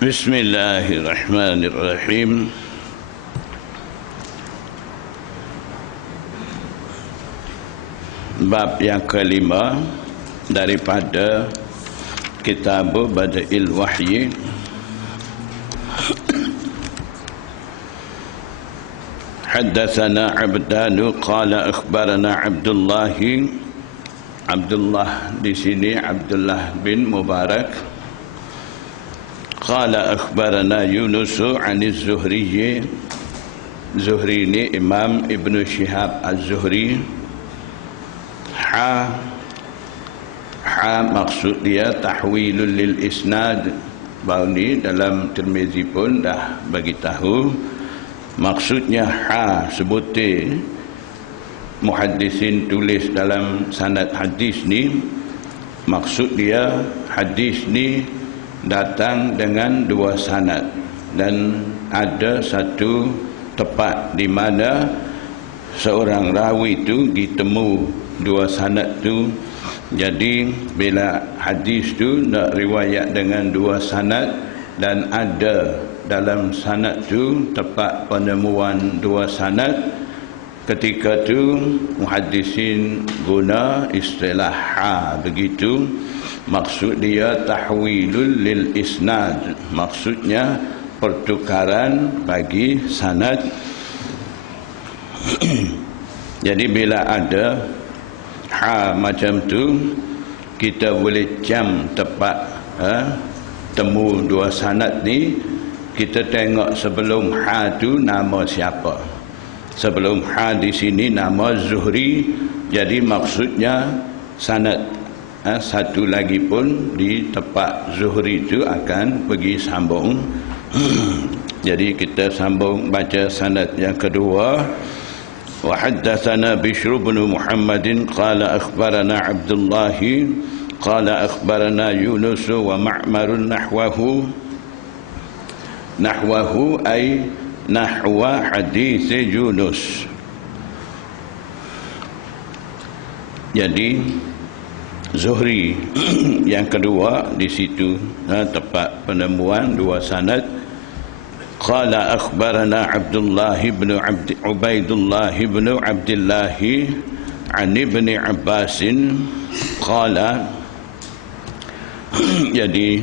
Bismillahirrahmanirrahim. Bab yang kelima daripada Kitab Bada'il Wahyi. Haddatsana Abdan qala akhbarana Abdullah di sini Abdullah bin Mubarak. Qala akhbarana Yunus an az-Zuhri. Zuhri ini Imam Ibn Shihab Az-Zuhri. Ha maksud dia tahwilul lil isnad. Bahawa ni dalam Tirmizi pun dah bagi tahu maksudnya ha sebutir muhaddisin tulis dalam sanad hadis ni, maksud dia hadis ni datang dengan dua sanad dan ada satu tempat di mana seorang rawi itu ditemu dua sanad tu. Jadi bila hadis tu nak riwayat dengan dua sanad dan ada dalam sanad tu tempat penemuan dua sanad, ketika tu muhaddisin guna istilah ha begitu. Maksud dia tahwilul lil isnad, maksudnya pertukaran bagi sanad. Jadi bila ada ha macam tu, kita boleh jam tempat temu dua sanad ni. Kita tengok sebelum ha tu nama siapa. Sebelum ha di sini nama Zuhri, jadi maksudnya sanad satu lagi pun di tempat Zuhri itu akan pergi sambung. Jadi kita sambung baca sanad yang kedua. Wa haddatsana Bishr bin Muhammadin qala akhbarana Abdullah qala akhbarana Yunus wa Ma'mar nahwahu ay nahwa hadis Yunus. Jadi Zuhri yang kedua di situ tempat penemuan dua sanad. Qala akhbarana Abdullah bin Ubaidullah bin Abdullah an Ibn Abbas qala. Jadi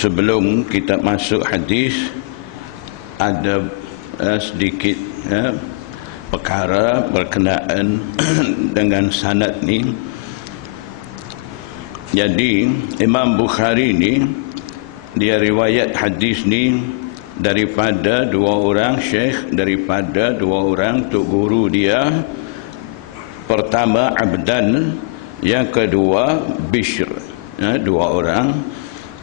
sebelum kita masuk hadis ada sedikit perkara berkenaan dengan sanad ni. Jadi Imam Bukhari ni dia riwayat hadis ni daripada dua orang syekh, daripada dua orang tok guru dia. Pertama Abdan, yang kedua Bishr, dua orang.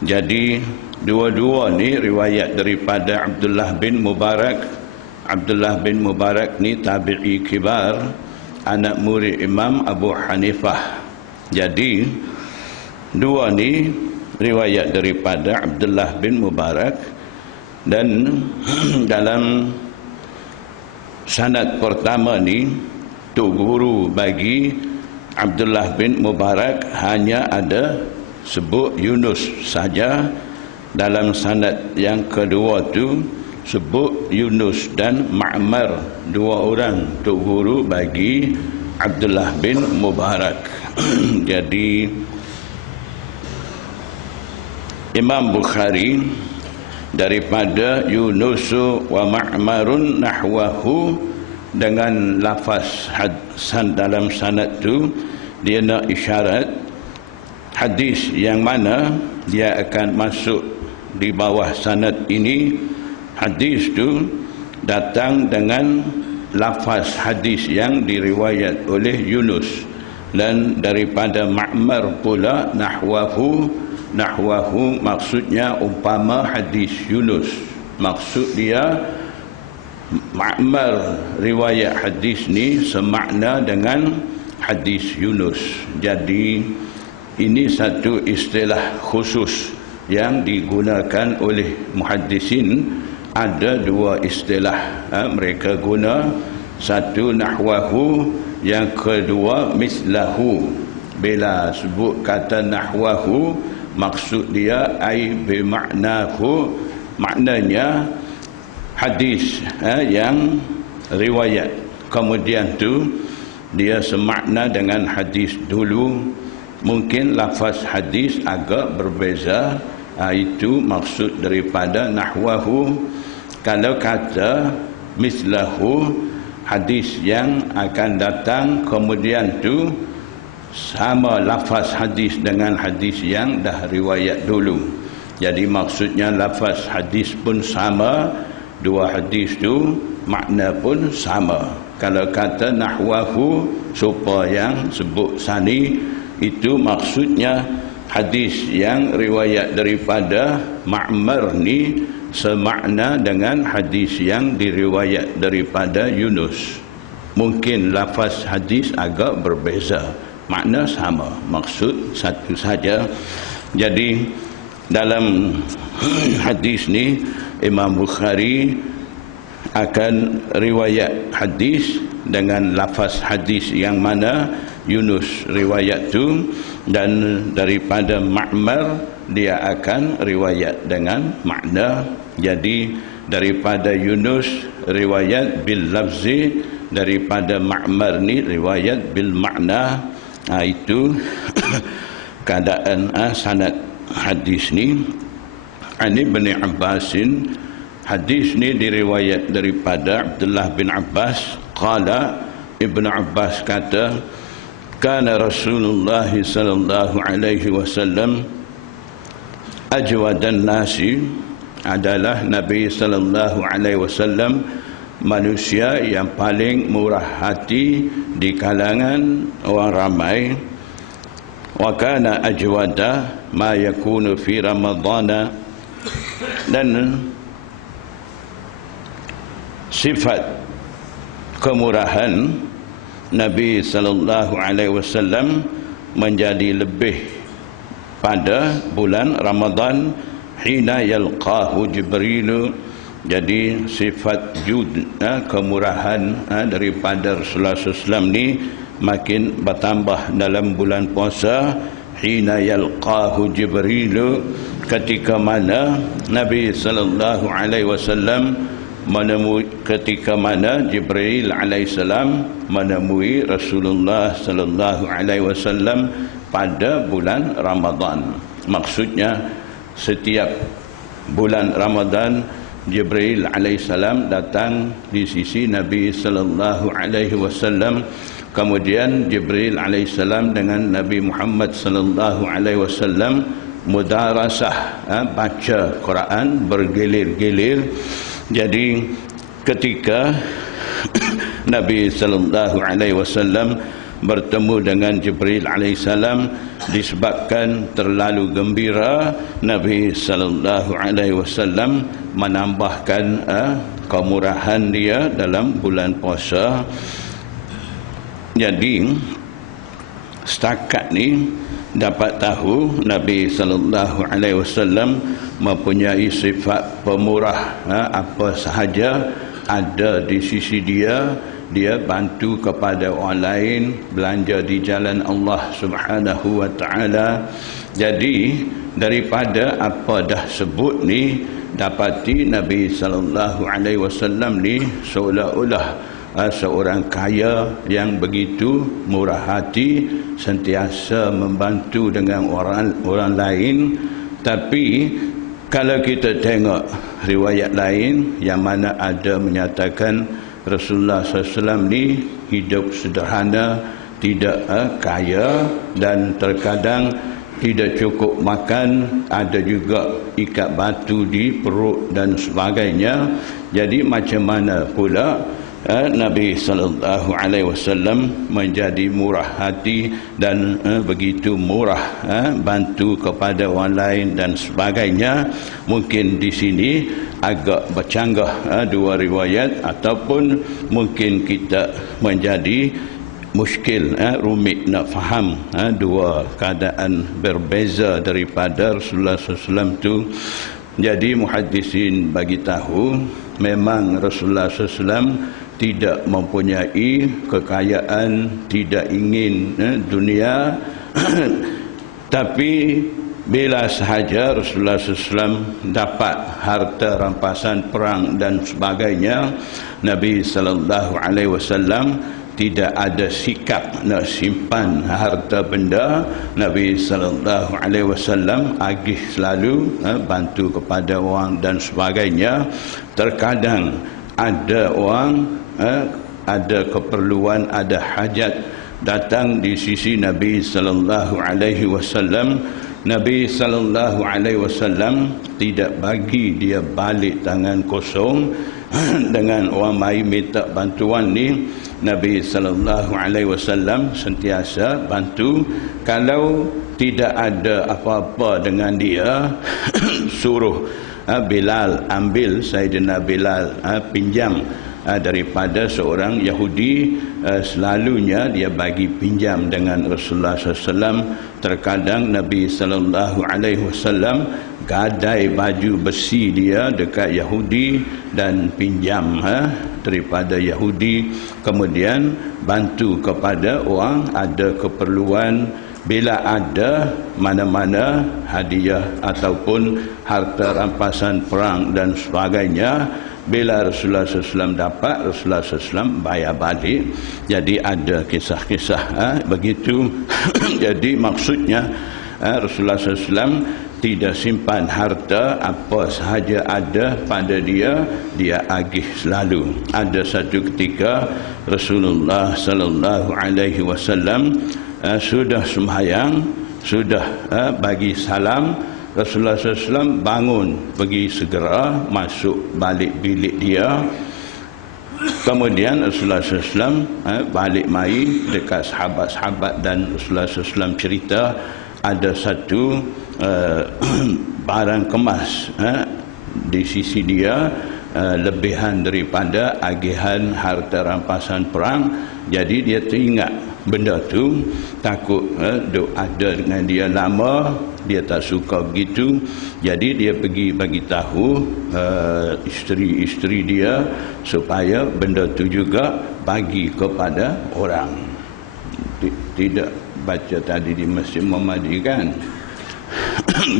Jadi dua-dua ni riwayat daripada Abdullah bin Mubarak. Abdullah bin Mubarak ni tabi'i kibar, anak murid Imam Abu Hanifah. Jadi dua ni riwayat daripada Abdullah bin Mubarak. Dan dalam sanad pertama ni tok guru bagi Abdullah bin Mubarak hanya ada sebut Yunus saja. Dalam sanad yang kedua tu sebut Yunus dan Ma'mar, dua orang tok guru bagi Abdullah bin Mubarak. Jadi Imam Bukhari daripada Yunus wa Ma'marun nahwahu, dengan lafaz dalam sanad tu dia nak isyarat hadis yang mana dia akan masuk di bawah sanad ini. Hadis tu datang dengan lafaz hadis yang diriwayat oleh Yunus, dan daripada Ma'mar pula nahwahu maksudnya umpama hadis Yunus. Maksud dia Ma'mar riwayat hadis ni semakna dengan hadis Yunus. Jadi ini satu istilah khusus yang digunakan oleh muhaddisin. Ada dua istilah mereka guna, satu nahwahu, yang kedua mislahu. Bila sebut kata nahwahu maksud dia ai bimaknahu, maknanya hadis yang riwayat kemudian tu dia semakna dengan hadis dulu. Mungkin lafaz hadis agak berbeza, itu maksud daripada nahwahu. Kalau kata mislahu, hadis yang akan datang kemudian tu sama lafaz hadis dengan hadis yang dah riwayat dulu. Jadi maksudnya lafaz hadis pun sama, dua hadis tu makna pun sama. Kalau kata nahwahu, serupa yang sebut sani, itu maksudnya hadis yang riwayat daripada Ma'mar ni semakna dengan hadis yang diriwayat daripada Yunus. Mungkin lafaz hadis agak berbeza, makna sama, maksud satu saja. Jadi dalam hadis ni Imam Bukhari akan riwayat hadis dengan lafaz hadis yang mana Yunus riwayat tu, dan daripada Ma'mar dia akan riwayat dengan makna. Jadi daripada Yunus riwayat bil lafzi, daripada Ma'mar ni riwayat bil makna. Itu keadaan sanad hadis ni. Ani bin Abbasin, hadis ni diriwayat daripada Abdullah bin Abbas. Qala, Ibn Abbas kata, kana Rasulullah sallallahu alaihi wasallam ajwadan nasi, adalah Nabi sallallahu alaihi wasallam manusia yang paling murah hati di kalangan orang ramai. Wa kana ajwada ma yakunu fi Ramadhana, dan sifat kemurahan Nabi sallallahu alaihi wasallam menjadi lebih pada bulan Ramadan. Hina yalqahu Jibril, jadi sifat kemurahan daripada Rasulullah SAW ni makin bertambah dalam bulan puasa. Hina yalqahu Jibril, ketika mana Nabi sallallahu alaihi wasallam menemui, ketika mana Jibril alaihissalam menemui Rasulullah sallallahu alaihi wasallam pada bulan Ramadan. Maksudnya setiap bulan Ramadan Jibril alaihissalam datang di sisi Nabi sallallahu alaihi wasallam. Kemudian Jibril alaihissalam dengan Nabi Muhammad sallallahu alaihi wasallam mudarasah, baca Quran bergilir-gilir. Jadi ketika Nabi sallallahu alaihi wasallam bertemu dengan Jibril alaihissalam, disebabkan terlalu gembira, Nabi sallallahu alaihi wasallam menambahkan kemurahan dia dalam bulan puasa. Jadi setakat ni dapat tahu Nabi sallallahu alaihi wasallam mempunyai sifat pemurah. Apa sahaja ada di sisi dia, dia bantu kepada orang lain, belanja di jalan Allah Subhanahu wa taala. Jadi daripada apa dah sebut ni, dapati Nabi sallallahu alaihi wasallam ni seolah-olah seorang kaya yang begitu murah hati, sentiasa membantu dengan orang lain. Tapi kalau kita tengok riwayat lain yang mana ada menyatakan Rasulullah SAW ni hidup sederhana, tidak kaya, dan terkadang tidak cukup makan, ada juga ikat batu di perut dan sebagainya. Jadi macam mana pula Nabi sallallahu alaihi wasallam menjadi murah hati dan begitu murah bantu kepada orang lain dan sebagainya. Mungkin di sini agak bercanggah dua riwayat, ataupun mungkin kita menjadi muskil, rumit nak faham dua keadaan berbeza daripada Rasulullah SAW tu. Jadi muhaddisin bagi tahu memang Rasulullah SAW tidak mempunyai kekayaan, tidak ingin dunia. Tapi bila sahaja Rasulullah SAW dapat harta rampasan perang dan sebagainya, Nabi SAW tidak ada sikap nak simpan harta benda. Nabi SAW agih selalu bantu kepada orang dan sebagainya. Terkadang ada orang ada keperluan, ada hajat datang di sisi Nabi SAW. Nabi SAW tidak bagi dia balik tangan kosong dengan orang mai minta bantuan ni. Nabi SAW sentiasa bantu. Kalau tidak ada apa-apa dengan dia, suruh Bilal ambil, Sayyidina Bilal pinjam daripada seorang Yahudi. Selalunya dia bagi pinjam dengan Rasulullah SAW. Terkadang Nabi SAW gadai baju besi dia dekat Yahudi dan pinjam daripada Yahudi, kemudian bantu kepada orang ada keperluan. Bila ada mana-mana hadiah ataupun harta rampasan perang dan sebagainya, bila Rasulullah SAW dapat, Rasulullah SAW bayar balik. Jadi ada kisah-kisah begitu. Jadi maksudnya Rasulullah SAW tidak simpan harta, apa sahaja ada pada dia, dia agih selalu. Ada satu ketika Rasulullah SAW sudah sembahyang, sudah bagi salam. Rasulullah SAW bangun, pergi segera masuk balik bilik dia. Kemudian Rasulullah SAW balik mai dekat sahabat-sahabat dan Rasulullah SAW cerita ada satu barang kemas di sisi dia, lebihan daripada agihan harta rampasan perang. Jadi dia teringat benda tu, takut duk ada dengan dia lama, dia tak suka begitu. Jadi dia pergi bagi tahu isteri-isteri dia supaya benda tu juga bagi kepada orang. Tidak baca tadi di Masjid Muhammadi kan.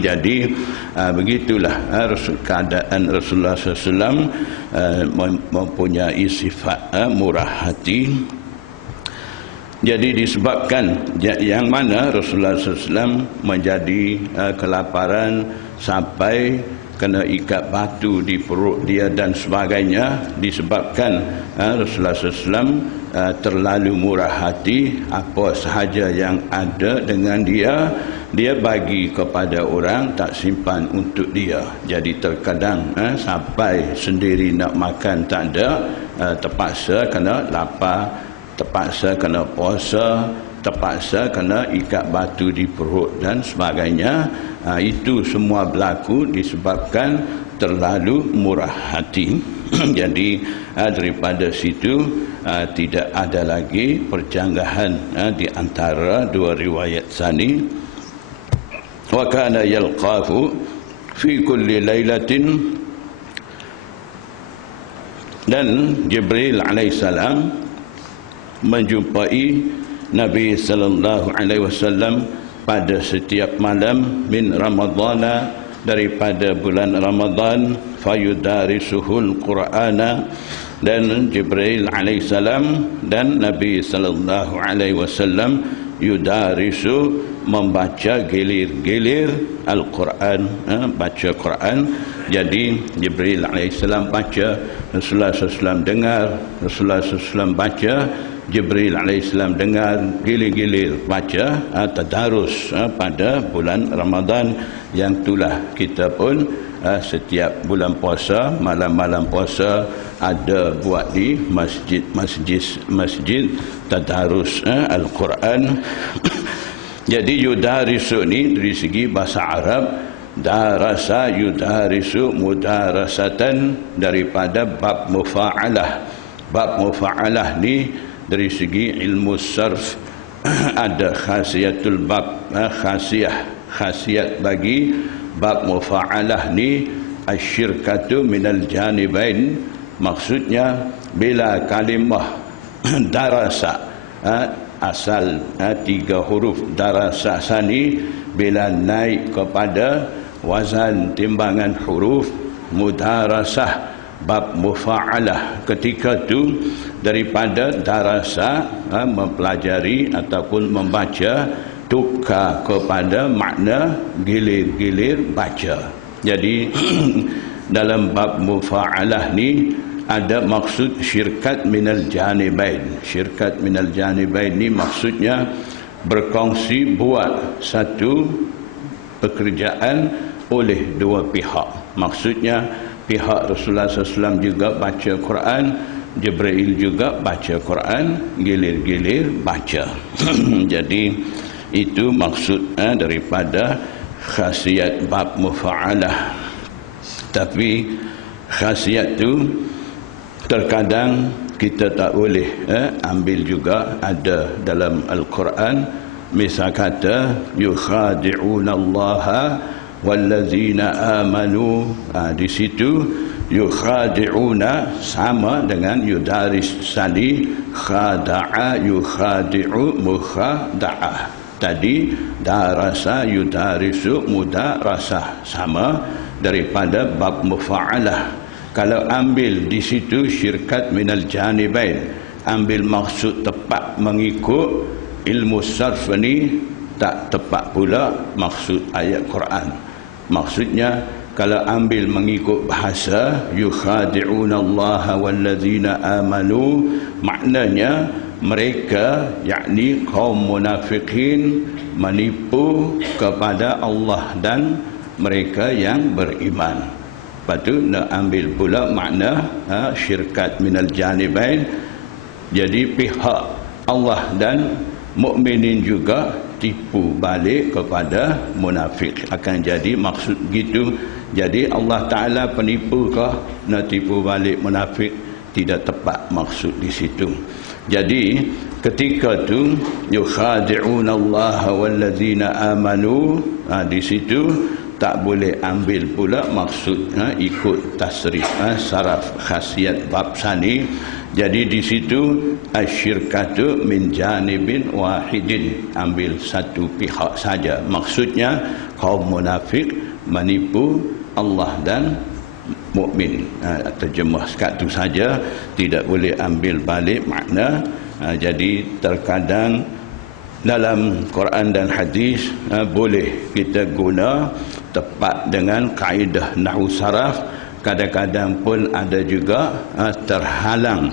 Jadi begitulah keadaan Rasulullah SAW mempunyai sifat murah hati. Jadi disebabkan yang mana Rasulullah SAW menjadi kelaparan sampai kena ikat batu di perut dia dan sebagainya, disebabkan Rasulullah SAW terlalu murah hati. Apa sahaja yang ada dengan dia, dia bagi kepada orang, tak simpan untuk dia. Jadi terkadang sampai sendiri nak makan tak ada, terpaksa kena lapar, terpaksa kena puasa, terpaksa kena ikat batu di perut dan sebagainya. Itu semua berlaku disebabkan terlalu murah hati. Jadi daripada situ tidak ada lagi perjanggahan di antara dua riwayat sani. Wa kana yalqahu fi kulli lailatin, dan Jibril alaihissalam menjumpai Nabi sallallahu alaihi wasallam pada setiap malam min Ramadhana, daripada bulan Ramadan, fayudarisuhul Qur'ana, dan Jibril alaihissalam dan Nabi sallallahu alaihi wasallam yudarisu, membaca gilir-gilir Al-Quran, baca Quran. Jadi Jibril alaihissalam baca, Rasulullah SAW dengar, Rasulullah SAW baca, Jibril alaihissalam dengar, gilir-gilir baca, tadarus pada bulan Ramadan. Yang itulah kita pun setiap bulan puasa, malam-malam puasa ada buat di masjid tadarus Al-Quran. Jadi yudarisu ni dari segi bahasa Arab, darasa yudarisu mudarasatan, daripada bab mufa'alah. Bab mufa'alah ni dari segi ilmu sarf ada khasiatul bab, khasiat bagi bab mufa'alah ni asyirkatu minal janibain. Maksudnya bila kalimah darasa asal 3 huruf darasah sani bila naik kepada wazan timbangan huruf mudarasah bab mufa'alah, ketika tu daripada darasa mempelajari ataupun membaca tukar kepada makna gilir-gilir baca. Jadi dalam bab mufa'alah ni ada maksud syirkat minal janibain. Syirkat minal janibain ni maksudnya berkongsi buat satu pekerjaan oleh dua pihak. Maksudnya pihak Rasulullah SAW juga baca Quran, Jibril juga baca Quran, gilir-gilir baca. Jadi itu maksud daripada khasiat bab mufa'alah. Tapi khasiat tu terkadang kita tak boleh ambil juga, ada dalam Al-Quran. Misal kata yukhadi'una Allaha wallazina amanu, di situ yukhadi'una sama dengan yudaris tadi, khada'a yukhadi'u mukhada'ah. Tadi darasa yudarisu mudarasah, sama daripada bab mufa'alah. Kalau ambil di situ syirkat minal janibain, ambil maksud tepat mengikut ilmu sarf ni, tak tepat pula maksud ayat Quran. Maksudnya kalau ambil mengikut bahasa yukhadi'una Allah wallazina amanu, maknanya mereka, yakni kaum munafikin, menipu kepada Allah dan mereka yang beriman. Lepas tu nak ambil pula makna syirkat minal janibain, jadi pihak Allah dan mukminin juga tipu balik kepada munafik. Akan jadi maksud gitu. Jadi Allah Ta'ala penipu kah nak tipu balik munafik? Tidak tepat maksud di situ. Jadi ketika tu yukhadi'una Allah wallazina amanu, di situ tak boleh ambil pula maksud ikut tasrif saraf khasiat bab sani. Jadi di situ asyirkatu min janibin wahidin, ambil satu pihak saja. Maksudnya kaum munafik menipu Allah dan mukmin. Terjemah sekat tu saja, tidak boleh ambil balik makna. Jadi terkadang dalam Quran dan hadis boleh kita guna tepat dengan kaedah nahwu saraf. Kadang-kadang pun ada juga terhalang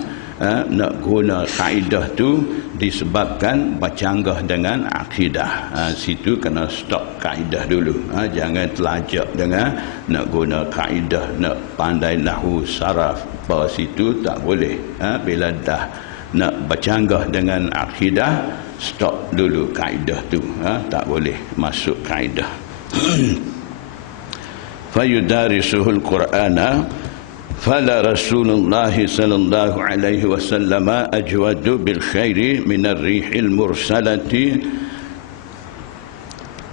nak guna kaedah tu disebabkan bercanggah dengan akidah. Situ kena stop kaedah dulu. Jangan telajak dengan nak guna kaedah, nak pandai nahwu saraf. Bahawa situ tak boleh. Bila dah nak bercanggah dengan akidah, stop dulu kaedah tu. Tak boleh masuk kaedah. Fayudarisuhul Qur'ana fala Rasulullah sallallahu alaihi wasallam ajwadu bil khairi minar rihil mursalati.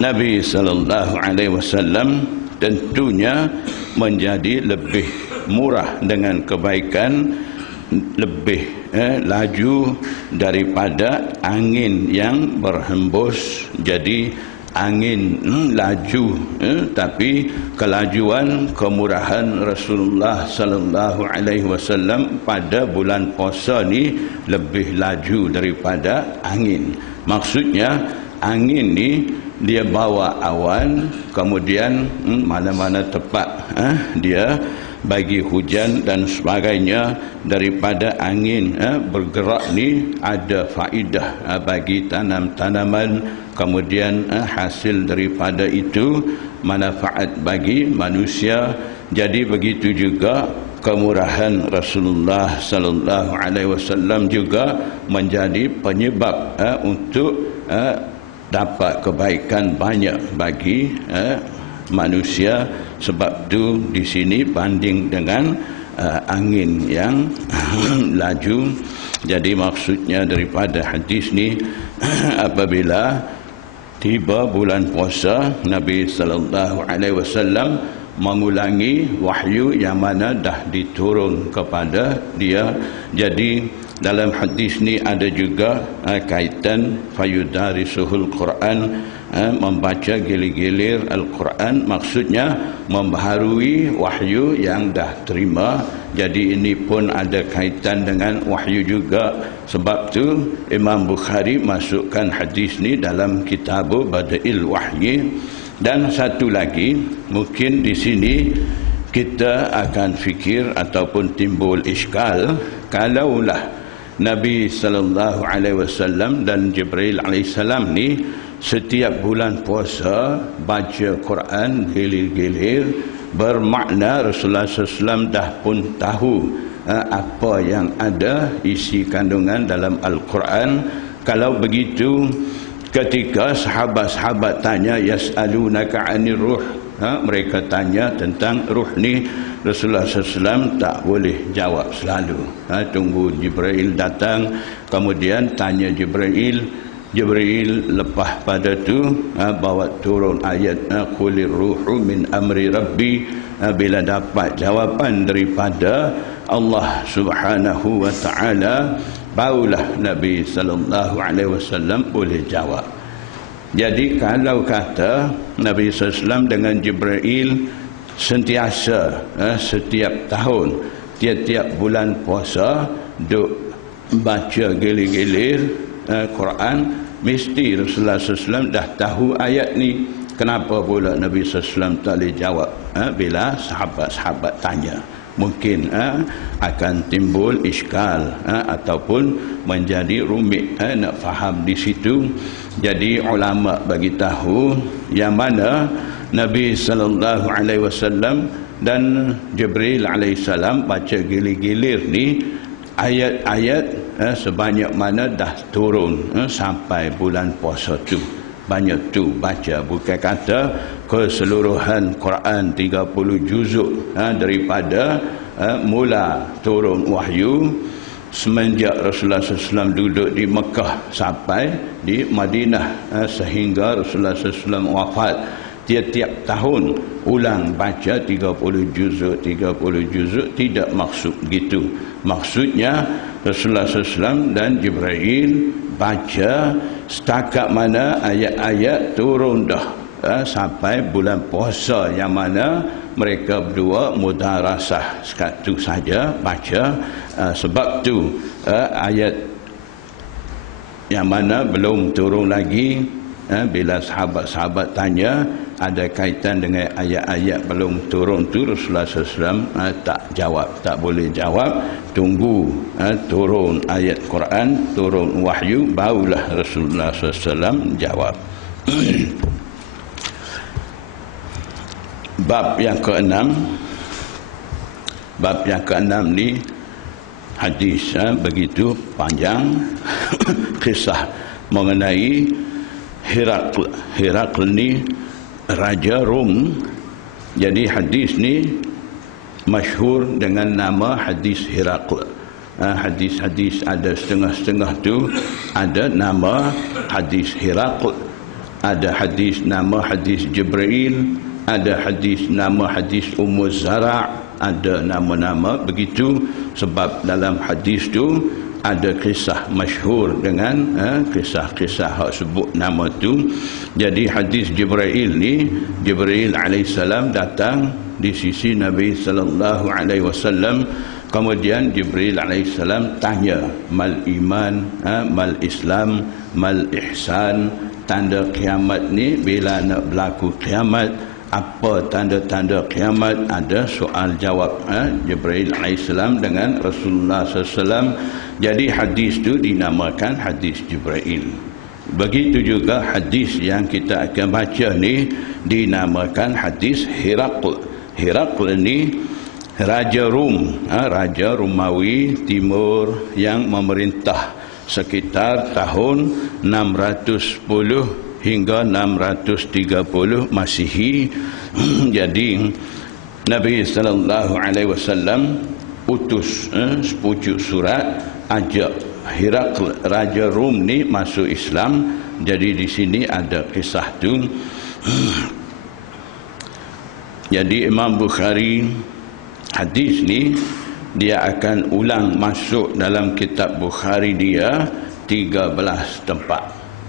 Nabi sallallahu alaihi wasallam tentunya menjadi lebih murah dengan kebaikan, lebih laju daripada angin yang berhembus. Jadi angin laju, tapi kelajuan kemurahan Rasulullah sallallahu alaihi wasallam pada bulan puasa ni lebih laju daripada angin. Maksudnya angin ni dia bawa awan, kemudian mana-mana tepat dia bagi hujan dan sebagainya. Daripada angin bergerak ni ada faedah bagi tanam-tanaman, kemudian hasil daripada itu manfaat bagi manusia. Jadi begitu juga kemurahan Rasulullah sallallahu alaihi wasallam juga menjadi penyebab untuk dapat kebaikan banyak bagi manusia. Sebab tu di sini banding dengan angin yang laju. Jadi maksudnya daripada hadis ni, apabila tiba bulan puasa, Nabi sallallahu alaihi wasallam mengulangi wahyu yang mana dah diturun kepada dia. Jadi dalam hadis ni ada juga kaitan fayudarisuhul Quran, membaca gilir-gilir Al-Quran, maksudnya membaharui wahyu yang dah terima. Jadi ini pun ada kaitan dengan wahyu juga. Sebab tu Imam Bukhari masukkan hadis ni dalam Kitabu Bada'il Wahyi. Dan satu lagi, mungkin di sini kita akan fikir ataupun timbul iskal, kalaulah Nabi sallallahu alaihi wasallam dan Jibril alaihissalam ni setiap bulan puasa baca Quran gilir-gilir, bermakna Rasulullah SAW dah pun tahu apa yang ada isi kandungan dalam Al-Quran. Kalau begitu, ketika sahabat-sahabat tanya yas'alunaka 'anir ruh, mereka tanya tentang ruh ni, Rasulullah SAW tak boleh jawab selalu. Tunggu Jibril datang, kemudian tanya Jibril. Jibril lepas pada tu bawa turun ayat qulir ruhu min amri rabbi. Bila dapat jawapan daripada Allah Subhanahu wa taala, barulah Nabi sallallahu alaihi wasallam boleh jawab. Jadi kalau kata Nabi SAW dengan Jibril sentiasa setiap tahun, tiap-tiap bulan puasa duk baca gilir-gilir Quran, mesti Rasulullah SAW dah tahu ayat ni. Kenapa pula Nabi SAW tak boleh jawab bila sahabat-sahabat tanya? Mungkin akan timbul iskal ataupun menjadi rumit nak faham di situ. Jadi ulama bagi tahu yang mana Nabi sallallahu alaihi wasallam dan Jibril alaihi salam baca gilir-gilir ni, ayat-ayat sebanyak mana dah turun sampai bulan puasa tu. Banyak tu baca, bukan kata keseluruhan Quran 30 juzuk daripada mula turun wahyu semenjak Rasulullah SAW duduk di Mekah sampai di Madinah sehingga Rasulullah SAW wafat. Tiap-tiap tahun ulang baca 30 juzuk, 30 juzuk, tidak maksud begitu. Maksudnya Rasulullah SAW dan Jibril baca setakat mana ayat-ayat turun dah sampai bulan puasa, yang mana mereka berdua mudarasah sekatu saja baca. Sebab tu ayat yang mana belum turun lagi, bila sahabat-sahabat tanya ada kaitan dengan ayat-ayat belum turun tu, Rasulullah SAW tak jawab, tak boleh jawab. Tunggu turun ayat Quran, turun wahyu, barulah Rasulullah SAW jawab. Bab yang ke-6, bab yang ke-6 ni hadis begitu panjang. Kisah mengenai Herakl ni Raja Rom. Jadi hadis ni masyhur dengan nama hadis Herakl. Hadis-hadis ada setengah-setengah tu ada nama hadis Herakl, ada hadis nama hadis Jibril, ada hadis nama hadis Ummu Zara', ada nama-nama begitu. Sebab dalam hadis tu ada kisah masyhur dengan kisah-kisah hak sebut nama tu. Jadi hadis Jibril ni, Jibril alaihissalam datang di sisi Nabi sallallahu alaihi wasallam. Kemudian Jibril alaihissalam tanya, mal iman, mal Islam, mal ihsan, tanda kiamat ni bila nak berlaku kiamat, apa tanda-tanda kiamat? Ada soal jawab Jibril alaihissalam dengan Rasulullah SAW. Jadi hadis tu dinamakan hadis Jibril. Begitu juga hadis yang kita akan baca ni dinamakan hadis Herakl. Herakl ni Raja Rom, Raja Romawi Timur yang memerintah sekitar tahun 610 hingga 630 Masihi. Jadi Nabi sallallahu alaihi wasallam utus sepucuk surat ajak Herakl Raja Rom ni masuk Islam. Jadi di sini ada kisah tu. Jadi Imam Bukhari hadis ni dia akan ulang masuk dalam kitab Bukhari dia 13 tempat.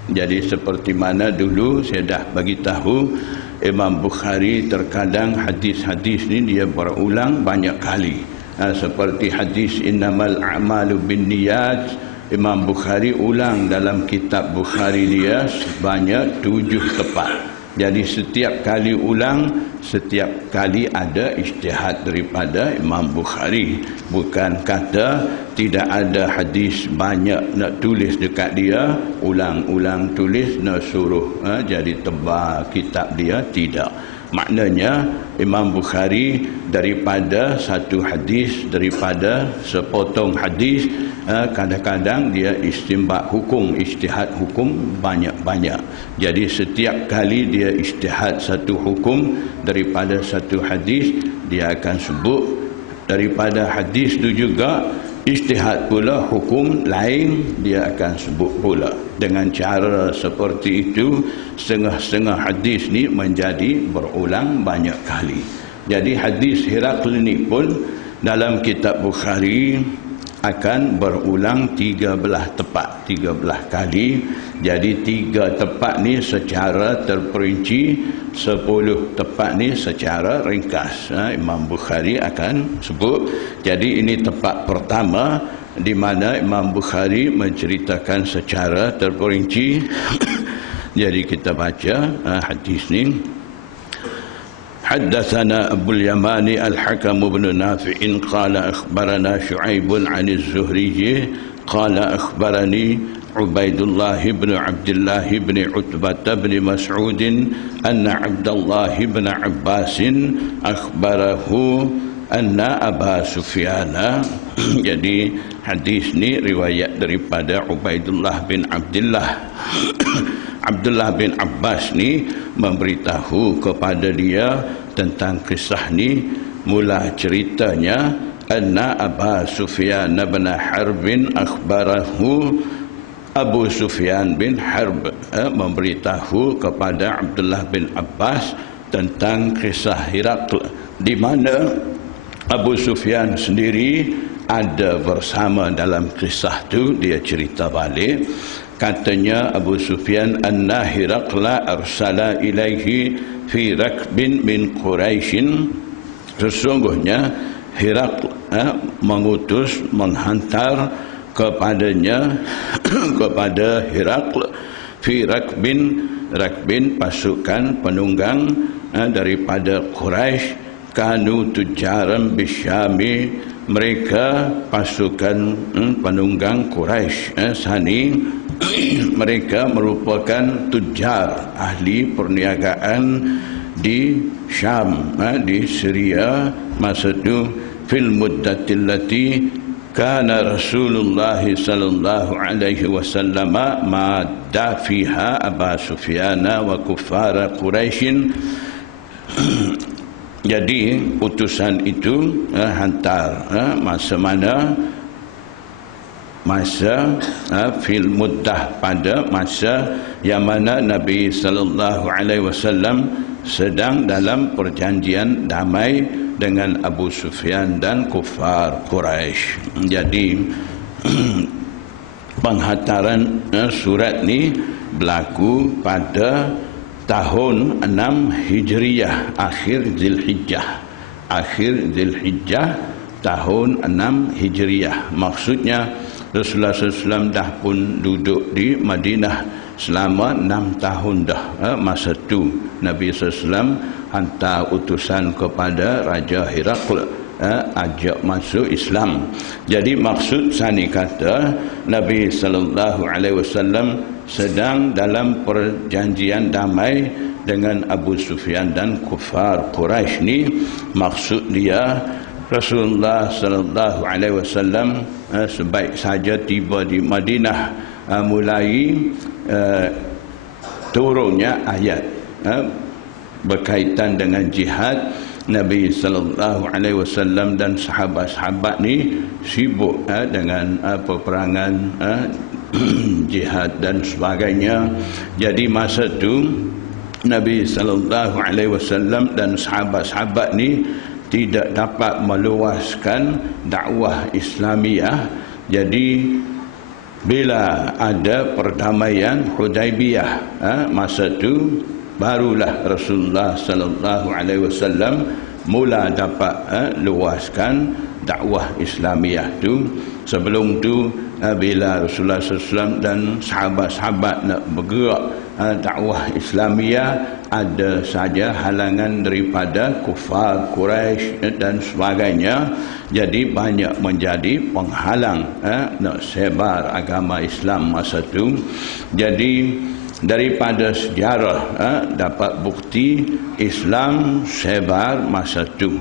Jadi seperti mana dulu saya dah bagi tahu, Imam Bukhari terkadang hadis-hadis ni dia berulang banyak kali. Seperti hadis innamal a'malu binniyat, Imam Bukhari ulang dalam kitab Bukhari dia sebanyak 7 tempat. Jadi setiap kali ulang, setiap kali ada ijtihad daripada Imam Bukhari. Bukan kata tidak ada hadis banyak nak tulis dekat dia, ulang-ulang tulis nak suruh jadi tebal kitab dia, tidak. Maknanya Imam Bukhari daripada satu hadis, daripada sepotong hadis, kadang-kadang dia istinbat hukum, ijtihad hukum banyak-banyak. Jadi setiap kali dia ijtihad satu hukum daripada satu hadis, dia akan sebut daripada hadis itu juga ijtihad pula hukum lain dia akan sebut pula. Dengan cara seperti itu, setengah-setengah hadis ni menjadi berulang banyak kali. Jadi hadis Hirakl ni pun dalam kitab Bukhari akan berulang 13 tepat, 13 kali. Jadi 3 tepat ni secara terperinci, 10 tepat ni secara ringkas. Imam Bukhari akan sebut. Jadi ini tempat pertama di mana Imam Bukhari menceritakan secara terperinci. Jadi kita baca hadis ni. حدثنا أبو اليماني الحكم بن نافع قال أخبرنا شعيب عن الزهري قال أخبرني عبيد الله بن عبد الله بن عتبة بن مسعود أن عبد الله بن عباس أخبره أن أبا سفيان. Jadi hadis ni riwayat daripada Ubaidullah bin Abdullah. Abdullah bin Abbas ni memberitahu kepada dia tentang kisah ni. Mula ceritanya, anna Aba Sufyan bin Harb akhbarahu, Abu Sufyan bin Harb memberitahu kepada Abdullah bin Abbas tentang kisah Hirakl, di mana Abu Sufyan sendiri ada bersama dalam kisah tu. Dia cerita balik, katanya Abu Sufyan anna Hirakla arsala ilaihi fi rakbin min Quraisyin, sesungguhnya Hirakl mengutus, menghantar kepadanya kepada Hirakl fi rakbin pasukan penunggang daripada Quraisy, kanu tujaran bisyami, mereka pasukan penunggang Quraisy sani mereka merupakan tujar, ahli perniagaan di Syam, di Syria masa itu. Fil muddatil lati kana Rasulullah sallallahu alaihi wasallam madda fiha Aba Sufyan wa kuffar Quraisy. Jadi utusan itu hantar masa mana? Masa fil muddah, pada masa yang mana Nabi sallallahu alaihi wasallam sedang dalam perjanjian damai dengan Abu Sufyan dan kufar Quraisy. Jadi penghantaran surat ni berlaku pada tahun 6 Hijriyah, akhir Zulhijjah tahun 6 Hijriyah. Maksudnya Rasulullah SAW dah pun duduk di Madinah selama 6 tahun dah. Masa tu Nabi SAW hantar utusan kepada Raja Hirakl, ajak masuk Islam. Jadi maksud sani kata Nabi SAW sedang dalam perjanjian damai dengan Abu Sufyan dan kufar Quraisy ni. Maksud dia Rasulullah sallallahu alaihi wasallam sebaik saja tiba di Madinah, mulai turunnya ayat berkaitan dengan jihad. Nabi sallallahu alaihi wasallam dan sahabat-sahabat ni sibuk dengan peperangan, jihad dan sebagainya. Jadi masa tu Nabi sallallahu alaihi wasallam dan sahabat-sahabat ni tidak dapat meluaskan dakwah Islamiah. Jadi bila ada perdamaian Hudaibiyah, masa itu barulah Rasulullah sallallahu alaihi wasallam mula dapat luaskan dakwah Islamiah tu. Sebelum tu bila Rasulullah SAW dan sahabat-sahabat nak bergerak dakwah Islamiah, ada saja halangan daripada kufar Quraisy dan sebagainya. Jadi banyak menjadi penghalang nak sebar agama Islam masa tu. Jadi daripada sejarah dapat bukti Islam sebar masa tu,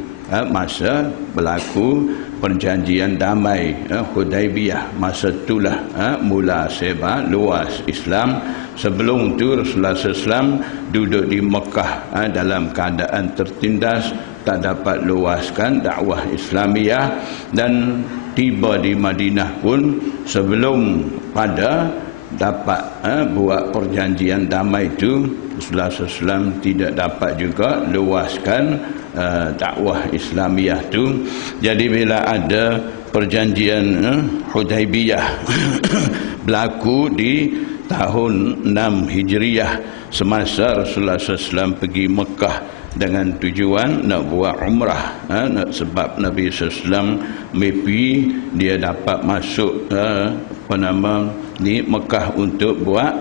masa berlaku perjanjian damai Hudaibiyah. Masa itulah mula sebar luas Islam. Sebelum tu Rasulullah SAW duduk di Mekah dalam keadaan tertindas, tak dapat luaskan dakwah Islamiah. Dan tiba di Madinah pun sebelum pada dapat buat perjanjian damai itu, Rasulullah SAW tidak dapat juga luaskan dakwah Islamiah tu. Jadi bila ada perjanjian Hudaibiyah berlaku di tahun 6 Hijriah, semasa Rasulullah SAW pergi Mekah dengan tujuan nak buat umrah, sebab Nabi SAW mimpi dia dapat masuk di Mekah untuk buat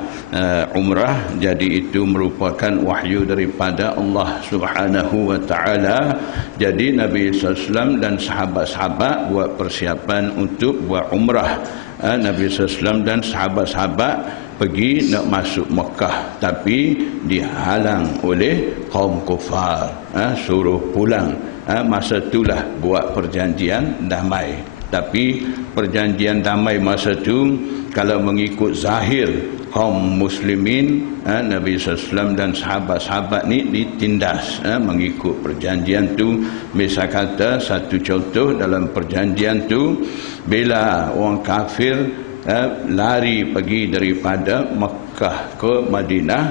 umrah. Jadi itu merupakan wahyu daripada Allah Subhanahu wa taala. Jadi Nabi SAW dan sahabat-sahabat buat persiapan untuk buat umrah. Nabi SAW dan sahabat-sahabat pergi nak masuk Mekah, tapi dihalang oleh kaum kufar, suruh pulang. Masa itulah buat perjanjian damai. Tapi perjanjian damai masa itu, kalau mengikut zahir kaum muslimin, Nabi SAW dan sahabat-sahabat ni ditindas mengikut perjanjian tu. Misal kata, satu contoh dalam perjanjian tu, bila orang kafir lari pergi daripada Mekah ke Madinah,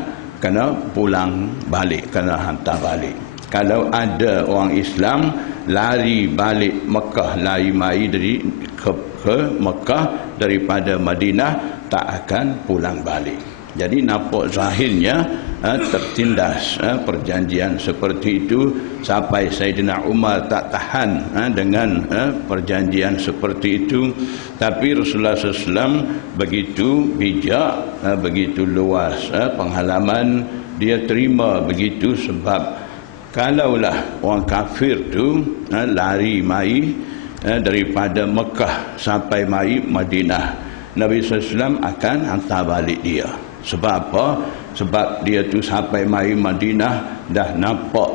kena pulang balik, kena hantar balik. Kalau ada orang Islam lari balik Mekah, lari mai ke Mekah daripada Madinah, tak akan pulang balik. Jadi nampak zahirnya tertindas perjanjian seperti itu, sampai Sayyidina Umar tak tahan dengan perjanjian seperti itu. Tapi Rasulullah SAW begitu bijak, begitu luas pengalaman, dia terima begitu. Sebab kalaulah orang kafir tu lari mai daripada Mekah sampai mai Madinah, Nabi SAW akan hantar balik dia. Sebab apa? Sebab dia tu sampai mai Madinah dah nampak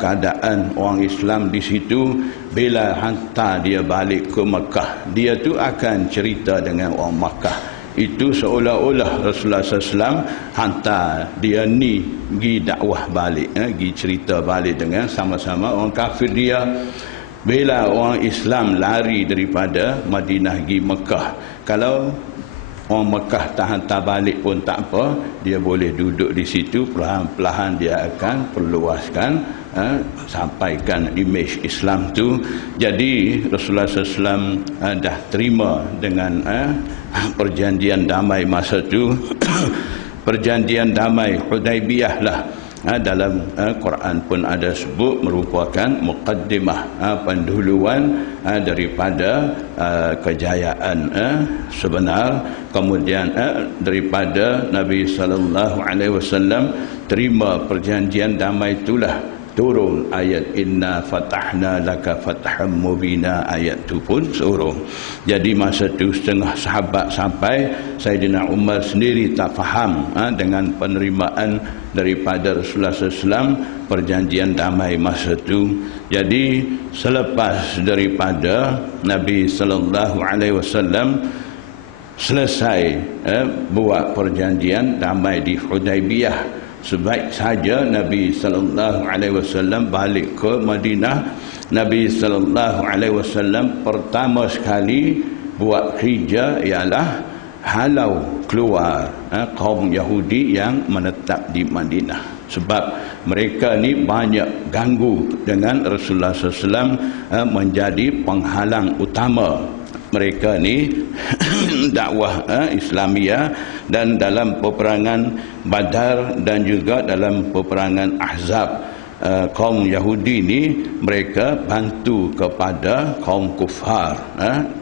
keadaan orang Islam di situ. Bila hantar dia balik ke Mekah, dia tu akan cerita dengan orang Mekah. Itu seolah-olah Rasulullah SAW hantar dia ni pergi dakwah balik, pergi cerita balik dengan sama-sama orang kafir dia. Bila orang Islam lari daripada Madinah pergi Mekah, kalau orang Mekah tak hantar balik pun tak apa, dia boleh duduk di situ, perlahan-perlahan dia akan perluaskan, sampaikan imej Islam tu. Jadi Rasulullah SAW dah terima dengan perjanjian damai masa tu. Perjanjian damai Hudaibiyah lah, dalam Quran pun ada sebut, merupakan muqaddimah, pendahuluan daripada kejayaan sebenar. Kemudian daripada Nabi SAW terima perjanjian damai itulah turun ayat inna fatahna laka fathan mubina. Ayat tu pun turun. Jadi masa tu setengah sahabat sampai, Sayyidina Umar sendiri tak faham dengan penerimaan daripada Rasulullah SAW perjanjian damai masa tu. Jadi selepas daripada Nabi SAW selesai buat perjanjian damai di Hudaibiyah, sebaik saja Nabi SAW balik ke Madinah. Nabi SAW pertama sekali buat kerja ialah halau keluar kaum Yahudi yang menetap di Madinah. Sebab mereka ni banyak ganggu dengan Rasulullah SAW, menjadi penghalang utama mereka ni dakwah Islamiyah, dan dalam peperangan Badar dan juga dalam peperangan Ahzab, kaum Yahudi ni mereka bantu kepada kaum kufar,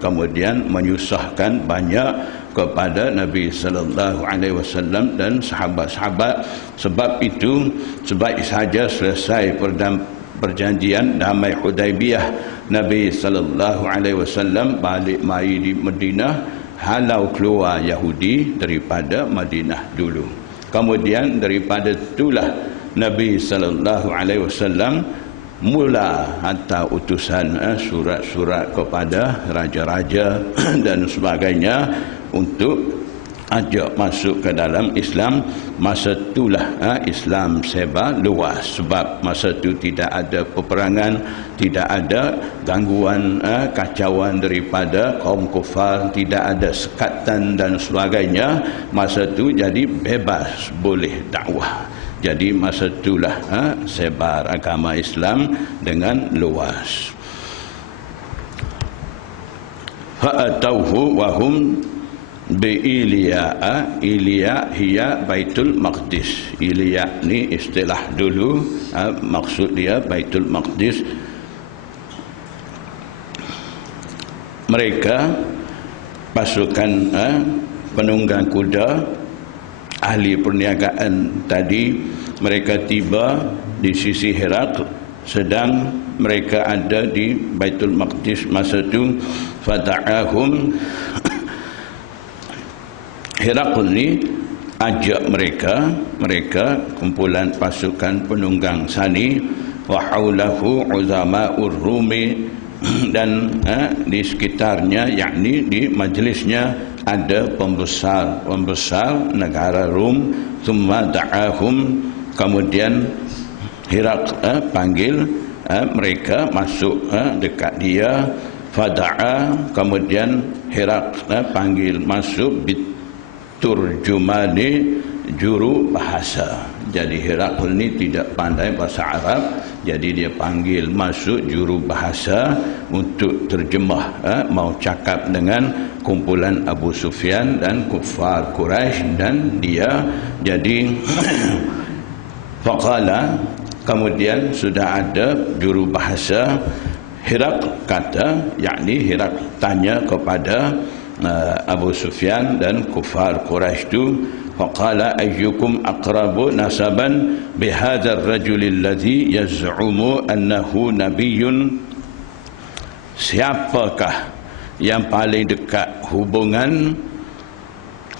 kemudian menyusahkan banyak kepada Nabi sallallahu alaihi wasallam dan sahabat-sahabat. Sebab itu, sebab saja selesai perjanjian damai Hudaibiyah, Nabi sallallahu alaihi wasallam balik mai di Madinah, halau keluar Yahudi daripada Madinah dulu. Kemudian daripada itulah Nabi sallallahu alaihi wasallam mula hantar utusan, surat-surat kepada raja-raja dan sebagainya untuk ajak masuk ke dalam Islam. Masa itulah Islam sebar luas, sebab masa itu tidak ada peperangan, tidak ada gangguan kacauan daripada kaum kufar, tidak ada sekatan dan sebagainya. Masa itu jadi bebas boleh dakwah. Jadi masa itulah sebar agama Islam dengan luas. Fa'atauhu wahum bi-Iliya. Iliya hiya Baitul Maqdis. Iliya ni istilah dulu, maksud dia Baitul Maqdis. Mereka pasukan penunggang kuda, ahli perniagaan tadi, mereka tiba di sisi Herak, sedang mereka ada di Baitul Maqdis masa itu. Fada'ahum, Herakl ni ajak mereka kumpulan pasukan penunggang sani, wa haulahu uzama'ur Rumi, dan di sekitarnya, yakni di majlisnya ada pembesar negara Rum. Thumma da'ahum, kemudian Herakl panggil mereka masuk dekat dia. Fada'a, kemudian Herakl panggil masuk turjumani, juru bahasa. Jadi Herakl ni tidak pandai bahasa Arab, jadi dia panggil masuk juru bahasa untuk terjemah, mau cakap dengan kumpulan Abu Sufyan dan kufar Quraisy, dan dia jadi faqala, kemudian sudah ada juru bahasa. Herakl kata, yakni Herakl tanya kepada Abu Sufyan dan kufar Quraisy itu, faqala ayyukum aqrabu nasaban bihadzal rajulil ladzi yaz'umu annahu nabiyyun. Siapakah yang paling dekat hubungan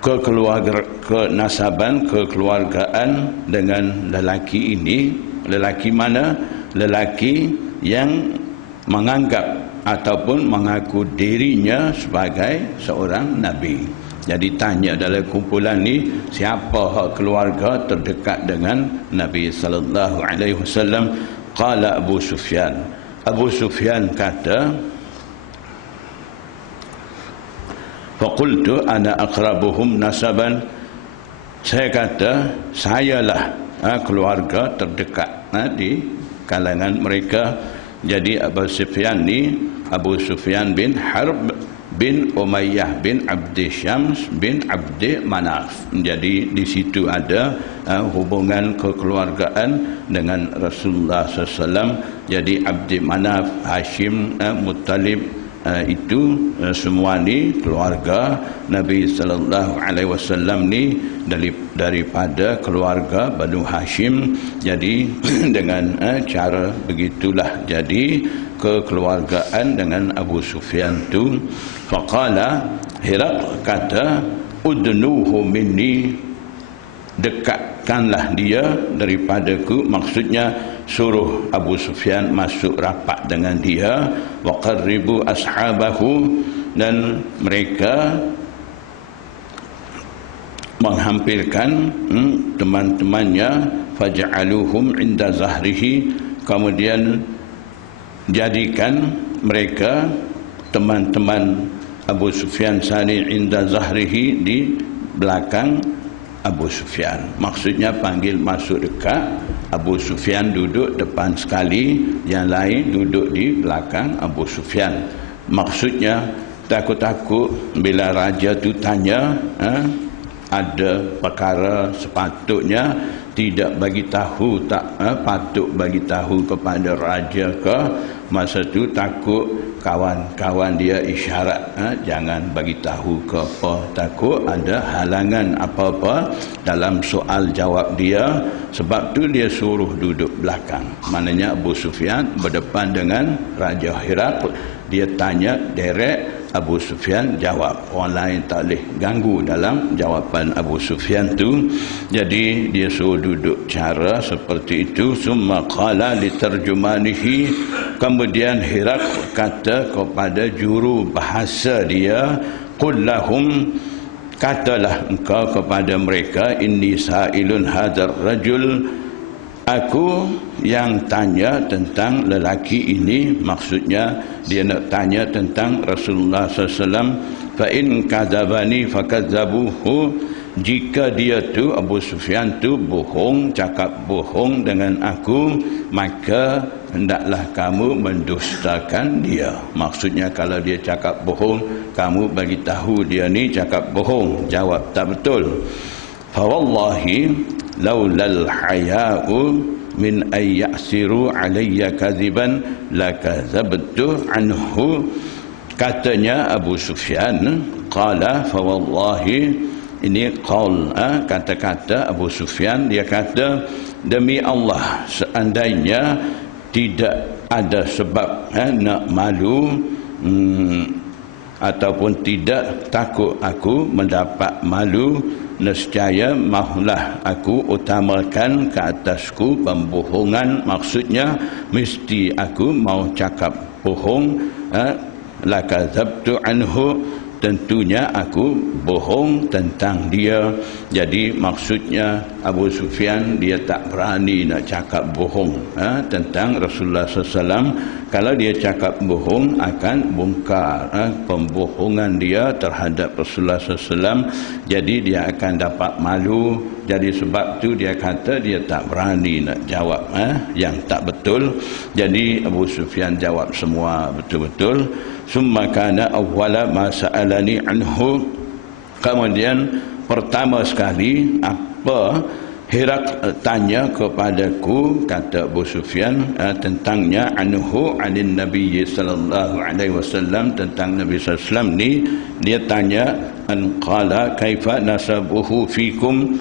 kekeluargaan dengan lelaki ini? Lelaki mana? Lelaki yang menganggap ataupun mengaku dirinya sebagai seorang nabi. Jadi tanya dalam kumpulan ni, siapa keluarga terdekat dengan Nabi sallallahu alaihi wasallam? Qala Abu Sufyan. Abu Sufyan kata, faqultu ana aqrabuhum nasaban. Saya kata, sayalah keluarga terdekat di kalangan mereka. Jadi Abu Sufyan ni, Abu Sufyan bin Harb bin Umayyah bin Abdi Syams bin Abdi Manaf. Jadi di situ ada hubungan kekeluargaan dengan Rasulullah SAW. Jadi Abdi Manaf, Hashim, Muttalib, itu semua ni keluarga Nabi sallallahu alaihi wasallam ni daripada keluarga Banu Hashim. Jadi dengan cara begitulah jadi kekeluargaan dengan Abu Sufyan tu. Faqala, Herakl kata, udnuhu minni, dekatkanlah dia daripadaku. Maksudnya suruh Abu Sufyan masuk rapat dengan dia. Wa qarribu ashabahu, dan mereka menghampirkan teman-temannya. Faj'aluhum inda zahrihi, kemudian jadikan mereka teman-teman Abu Sufyan sani inda zahrihi, di belakang Abu Sufyan. Maksudnya panggil masuk dekat Abu Sufyan duduk depan sekali, yang lain duduk di belakang Abu Sufyan. Maksudnya takut-takut bila raja tu tanya, ada perkara sepatutnya tidak bagi tahu, tak patut bagi tahu kepada raja ke. Masa tu takut kawan-kawan dia isyarat, jangan bagi tahu ke apa, takut ada halangan apa-apa dalam soal jawab dia. Sebab tu dia suruh duduk belakang. Maknanya Abu Sufyan berdepan dengan Raja Herakl. Dia tanya direct, Abu Sufyan jawab. Orang lain tak boleh ganggu dalam jawapan Abu Sufyan tu. Jadi dia suruh duduk cara seperti itu. Summa qala li tarjumanihi, kemudian Herakl kata kepada juru bahasa dia, qul lahum, katalah engkau kepada mereka, inni sa'ilun hadzal rajul, aku yang tanya tentang lelaki ini. Maksudnya dia nak tanya tentang Rasulullah SAW. Fa in kadzabani fakadzabuhu, jika dia tu Abu Sufyan tu bohong, cakap bohong dengan aku, maka hendaklah kamu mendustakan dia. Maksudnya kalau dia cakap bohong, kamu bagi tahu dia ni cakap bohong, jawab tak betul. Fa wallahi laulal haya'u min ay ya'siru alayya kadhiban lakadzabtu anhu. Katanya Abu Sufyan, qala fa wallahi, ini qaul, kata-kata Abu Sufyan, dia kata demi Allah, seandainya tidak ada sebab nak malu, ataupun tidak takut aku mendapat malu, nescaya mahulah aku utamakan ke atasku pembohongan. Maksudnya mesti aku mau cakap bohong, lakadzabtu anhu, tentunya aku bohong tentang dia. Jadi maksudnya Abu Sufyan dia tak berani nak cakap bohong tentang Rasulullah SAW. Kalau dia cakap bohong akan bongkar pembohongan dia terhadap Rasulullah SAW. Jadi dia akan dapat malu. Jadi sebab tu dia kata dia tak berani nak jawab yang tak betul. Jadi Abu Sufyan jawab semua betul-betul. Summa kana awwala ma sa'alani anhu, kemudian pertama sekali apa Herakl tanya kepadaku, kata Abu Sufyan, tentangnya, anhu anin Nabi sallallahu alaihi wasallam, tentang Nabi sallallahu alaihi wasallam ni. Dia tanya, an qala kaifa nasabuhu fikum,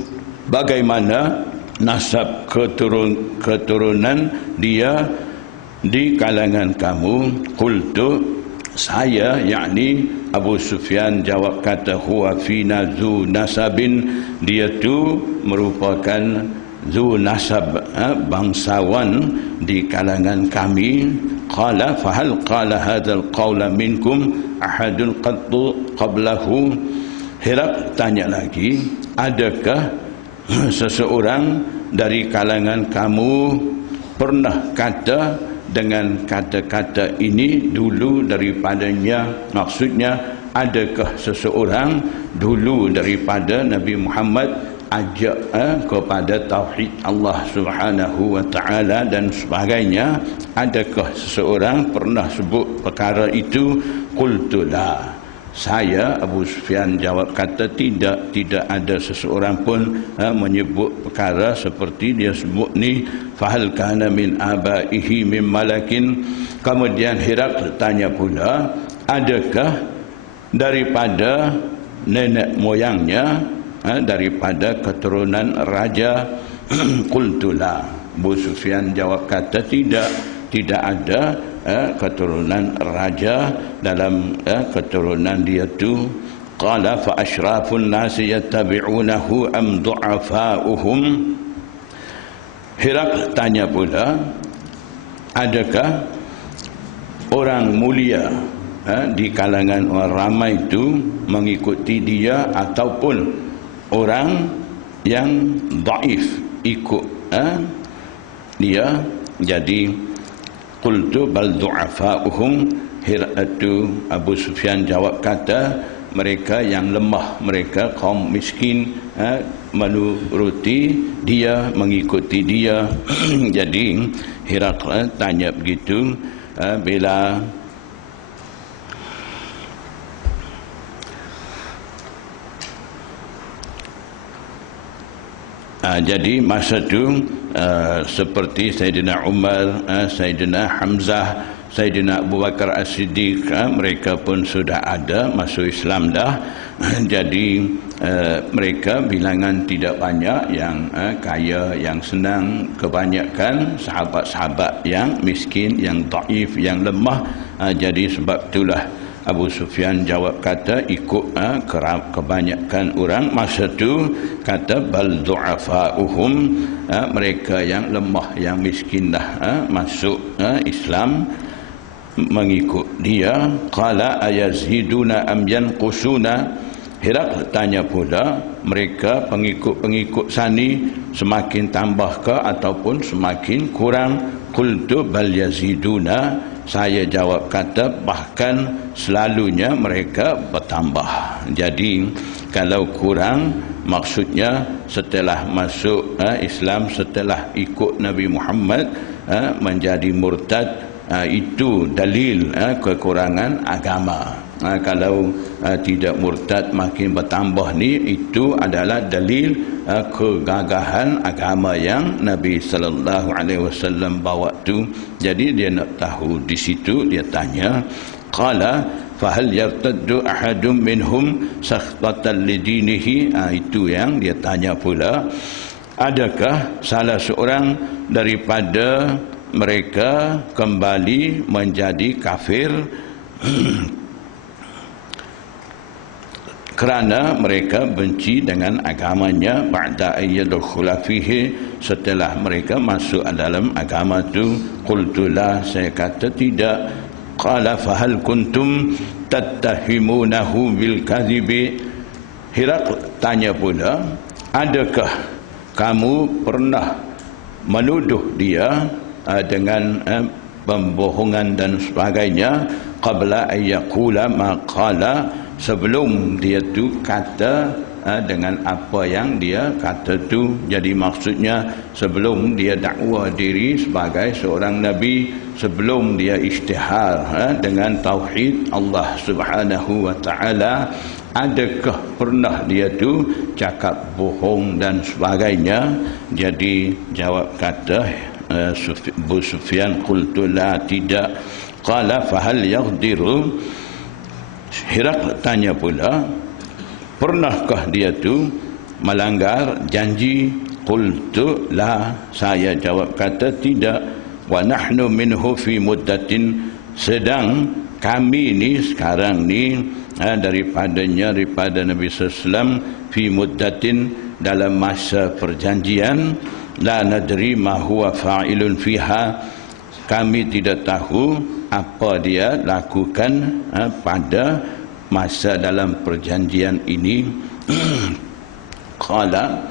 bagaimana nasab keturunan dia di kalangan kamu. Qultu, saya, yakni Abu Sufyan jawab, kata huwa fina zu nasabin, dia tu merupakan zu nasab, bangsawan di kalangan kami. Qala fahal qala hadzal qawla minkum ahadun qattu qablahu. Herakl tanya lagi, adakah seseorang dari kalangan kamu pernah kata dengan kata-kata ini dulu daripadanya? Maksudnya adakah seseorang dulu daripada Nabi Muhammad ajak kepada tauhid Allah Subhanahu wa taala dan sebagainya, adakah seseorang pernah sebut perkara itu? Qultu la, saya, Abu Sufyan jawab, kata tidak ada seseorang pun menyebut perkara seperti dia sebut ni. Fahal kana min abaihi min malakin, kemudian Herakl tanya pula, adakah daripada nenek moyangnya, daripada keturunan raja? Qultu la, Abu Sufyan jawab, kata tidak ada keturunan raja dalam keturunan dia tu. Qala fa asyrafun nasi yattabi'unahu am du'afa'uhum. Herakl tanya pula, adakah orang mulia di kalangan orang ramai itu mengikuti dia, ataupun orang yang dhaif ikut dia? Jadi qultu bal du'afa'uhum, Herakl Abu Sufyan jawab, kata mereka yang lemah, mereka kaum miskin, menuruti dia, mengikuti dia. Jadi Herakles tanya begitu bila jadi masa itu seperti Sayyidina Umar, Sayyidina Hamzah, Sayyidina Abu Bakar As-Siddiq, mereka pun sudah ada masuk Islam dah. Jadi mereka bilangan tidak banyak, yang kaya, yang senang. Kebanyakan sahabat-sahabat yang miskin, yang dhaif, yang lemah. Jadi sebab itulah Abu Sufyan jawab kata ikut kebanyakan orang masa tu kata bal du'afa'uhum, mereka yang lemah, yang miskin dah masuk Islam, mengikut dia. Qala ayaziduna am yanqusuna. Herakles tanya pula, mereka pengikut-pengikut sani semakin tambahkah ataupun semakin kurang? Qultu bal yaziduna, saya jawab kata bahkan selalunya mereka bertambah. Jadi kalau kurang, maksudnya setelah masuk Islam, setelah ikut Nabi Muhammad menjadi murtad, itu dalil kekurangan agama. Kalau tidak murtad makin bertambah ni, itu adalah dalil kegagahan agama yang Nabi sallallahu alaihi wasallam bawa tu. Jadi dia nak tahu, di situ dia tanya, qala fahal yartaddu ahadum minhum sakhtatan lidinihi. Itu yang dia tanya pula, adakah salah seorang daripada mereka kembali menjadi kafir kerana mereka benci dengan agamanya, ba'da ayyadkhula fihi, setelah mereka masuk dalam agama itu. Qultu la, saya kata tidak. Qala fahal kuntum tattahimunahu bil kadhibi. Herakles tanya pula, adakah kamu pernah menuduh dia dengan pembohongan dan sebagainya, qabla ayyaqula ma qala, sebelum dia tu kata dengan apa yang dia kata tu. Jadi maksudnya sebelum dia dakwa diri sebagai seorang nabi, sebelum dia isytihar dengan tauhid Allah Subhanahu wa taala, adakah pernah dia tu cakap bohong dan sebagainya? Jadi jawab kata Abu Sufyan, qultu la, tidak. Qala fahal yaghdiru. Herakles tanya pula, pernahkah dia tu melanggar janji? Qultu la, saya jawab kata tidak. Wa nahnu minhu fi muddatin, sedang kami ni sekarang ni daripadanya, daripada Nabi SAW, fi muddatin, dalam masa perjanjian, la nadri ma huwa fa'ilun fiha, kami tidak tahu apa dia lakukan pada masa dalam perjanjian ini. Qala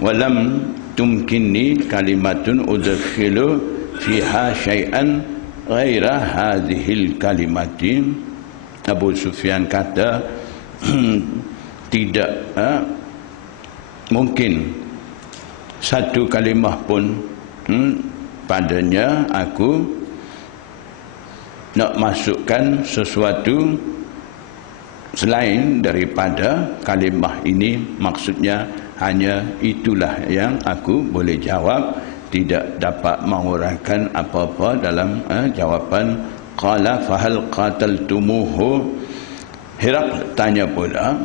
walam tumkinni kalimatun udkhilu fiha syai'an ghaira hadhil kalimatin. Abu Sufyan kata tidak mungkin satu kalimah pun padanya aku nak masukkan sesuatu selain daripada kalimah ini. Maksudnya hanya itulah yang aku boleh jawab, tidak dapat mengurangkan apa-apa dalam jawapan. Qala fahal qataltumuhu. Herakles tanya pula,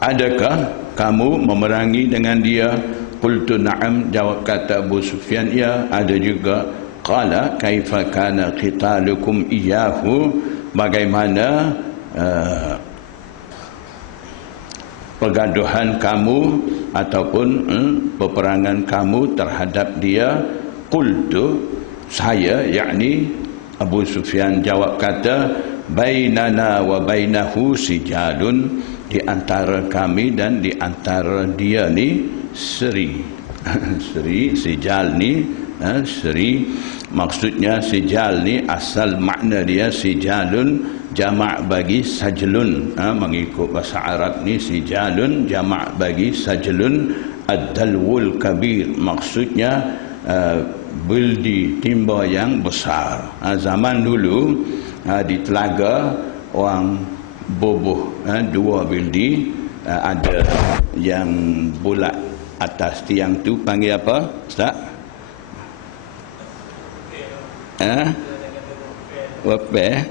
adakah kamu memerangi dengan dia? Qultu na'am, jawab kata Abu Sufyan, ya, ada juga. Qala kaifa kana qitalukum iyyahu, bagaimana pergaduhan kamu ataupun peperangan kamu terhadap dia? Qultu, saya, yakni Abu Sufyan jawab kata, bainana wa bainahu sijalun, di antara kami dan di antara dia ni seri. Seri, sijal ni Sri maksudnya sijal ni asal makna dia sijalun jamak bagi sajlun, mengikut bahasa Arab ni sijalun jamak bagi sajlun. Ad-dalwul kabir maksudnya bildi, timba yang besar. Zaman dulu di telaga orang bubuh dua bildi, ada yang bulat atas tiang tu panggil apa Ustaz? Wapeh.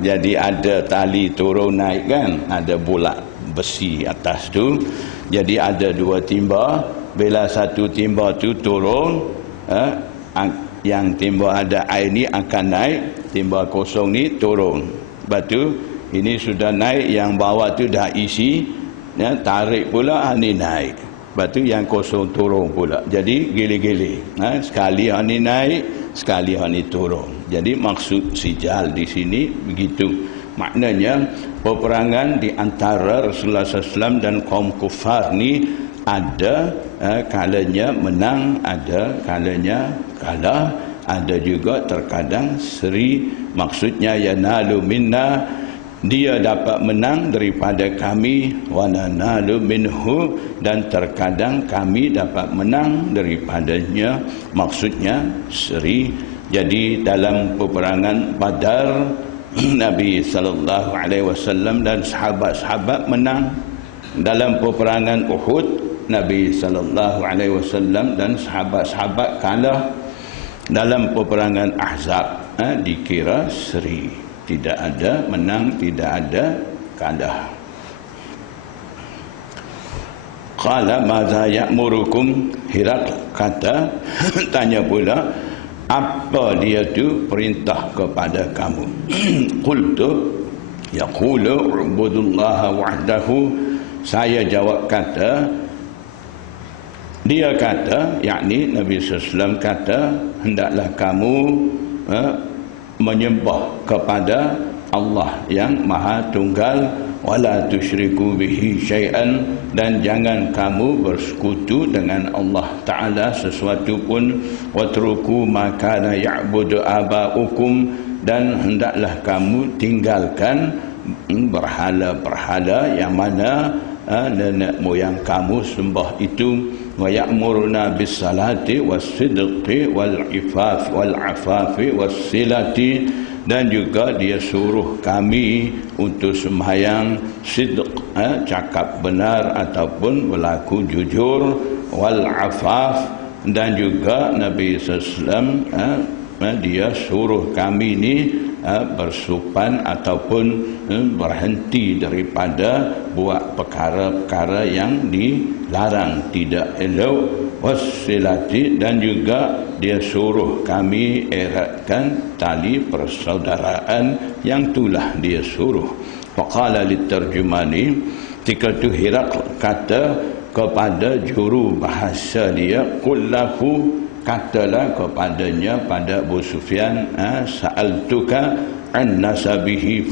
Jadi ada tali turun naik kan, ada bulat besi atas tu. Jadi ada dua timba. Bila satu timba tu turun, yang timba ada air ni akan naik, timba kosong ni turun. Lepas tu ini sudah naik, yang bawah tu dah isi, tarik pula ni naik. Lepas tu yang kosong turun pula. Jadi gili-gili. Sekali ni naik, sekali ni turun. Jadi maksud sijal di sini begitu. Maknanya peperangan di antara Rasulullah SAW dan kaum kufar ni ada kalanya menang, ada kalanya kalah, ada juga terkadang seri. Maksudnya yanalu minna, dia dapat menang daripada kami, wa nanalu minhu, dan terkadang kami dapat menang daripadanya. Maksudnya seri. Jadi dalam peperangan Badar Nabi SAW dan sahabat-sahabat menang. Dalam peperangan Uhud Nabi SAW dan sahabat-sahabat kalah. Dalam peperangan Ahzab dikira seri, tidak ada menang, tidak ada kalah. Qala madza ya'murukum, Hirakl kata, tanya pula, apa dia tu perintah kepada kamu? Qultu yaqulu ubudullaha wahdahu, saya jawab kata, dia kata, yakni Nabi SAW kata, hendaklah kamu menyembah kepada Allah yang Maha Tunggal, wala tusyriku bihi syai'an, dan jangan kamu bersekutu dengan Allah Ta'ala sesuatu pun, watruku ma kana ya'budu aba'ukum, dan hendaklah kamu tinggalkan berhala-berhala yang mana nenek moyang kamu sembah itu. Wa ya'muruna bis salati was sidqi wal ifaf wal afafi was silati, dan juga dia suruh kami untuk sembahyang sidq, cakap benar ataupun berlaku jujur, wal afaf, dan juga Nabi SAW dia suruh kami ni bersupan ataupun berhenti daripada buat perkara-perkara yang dilarang, tidak elok, wassilati, dan juga dia suruh kami eratkan tali persaudaraan, yang itulah dia suruh. Faqala litarjumani, ketika itu Hirakl kata kepada juru bahasa dia, kullahu, katalah kepadanya, pada Abu Sufyan, sa'altuka an nasabihi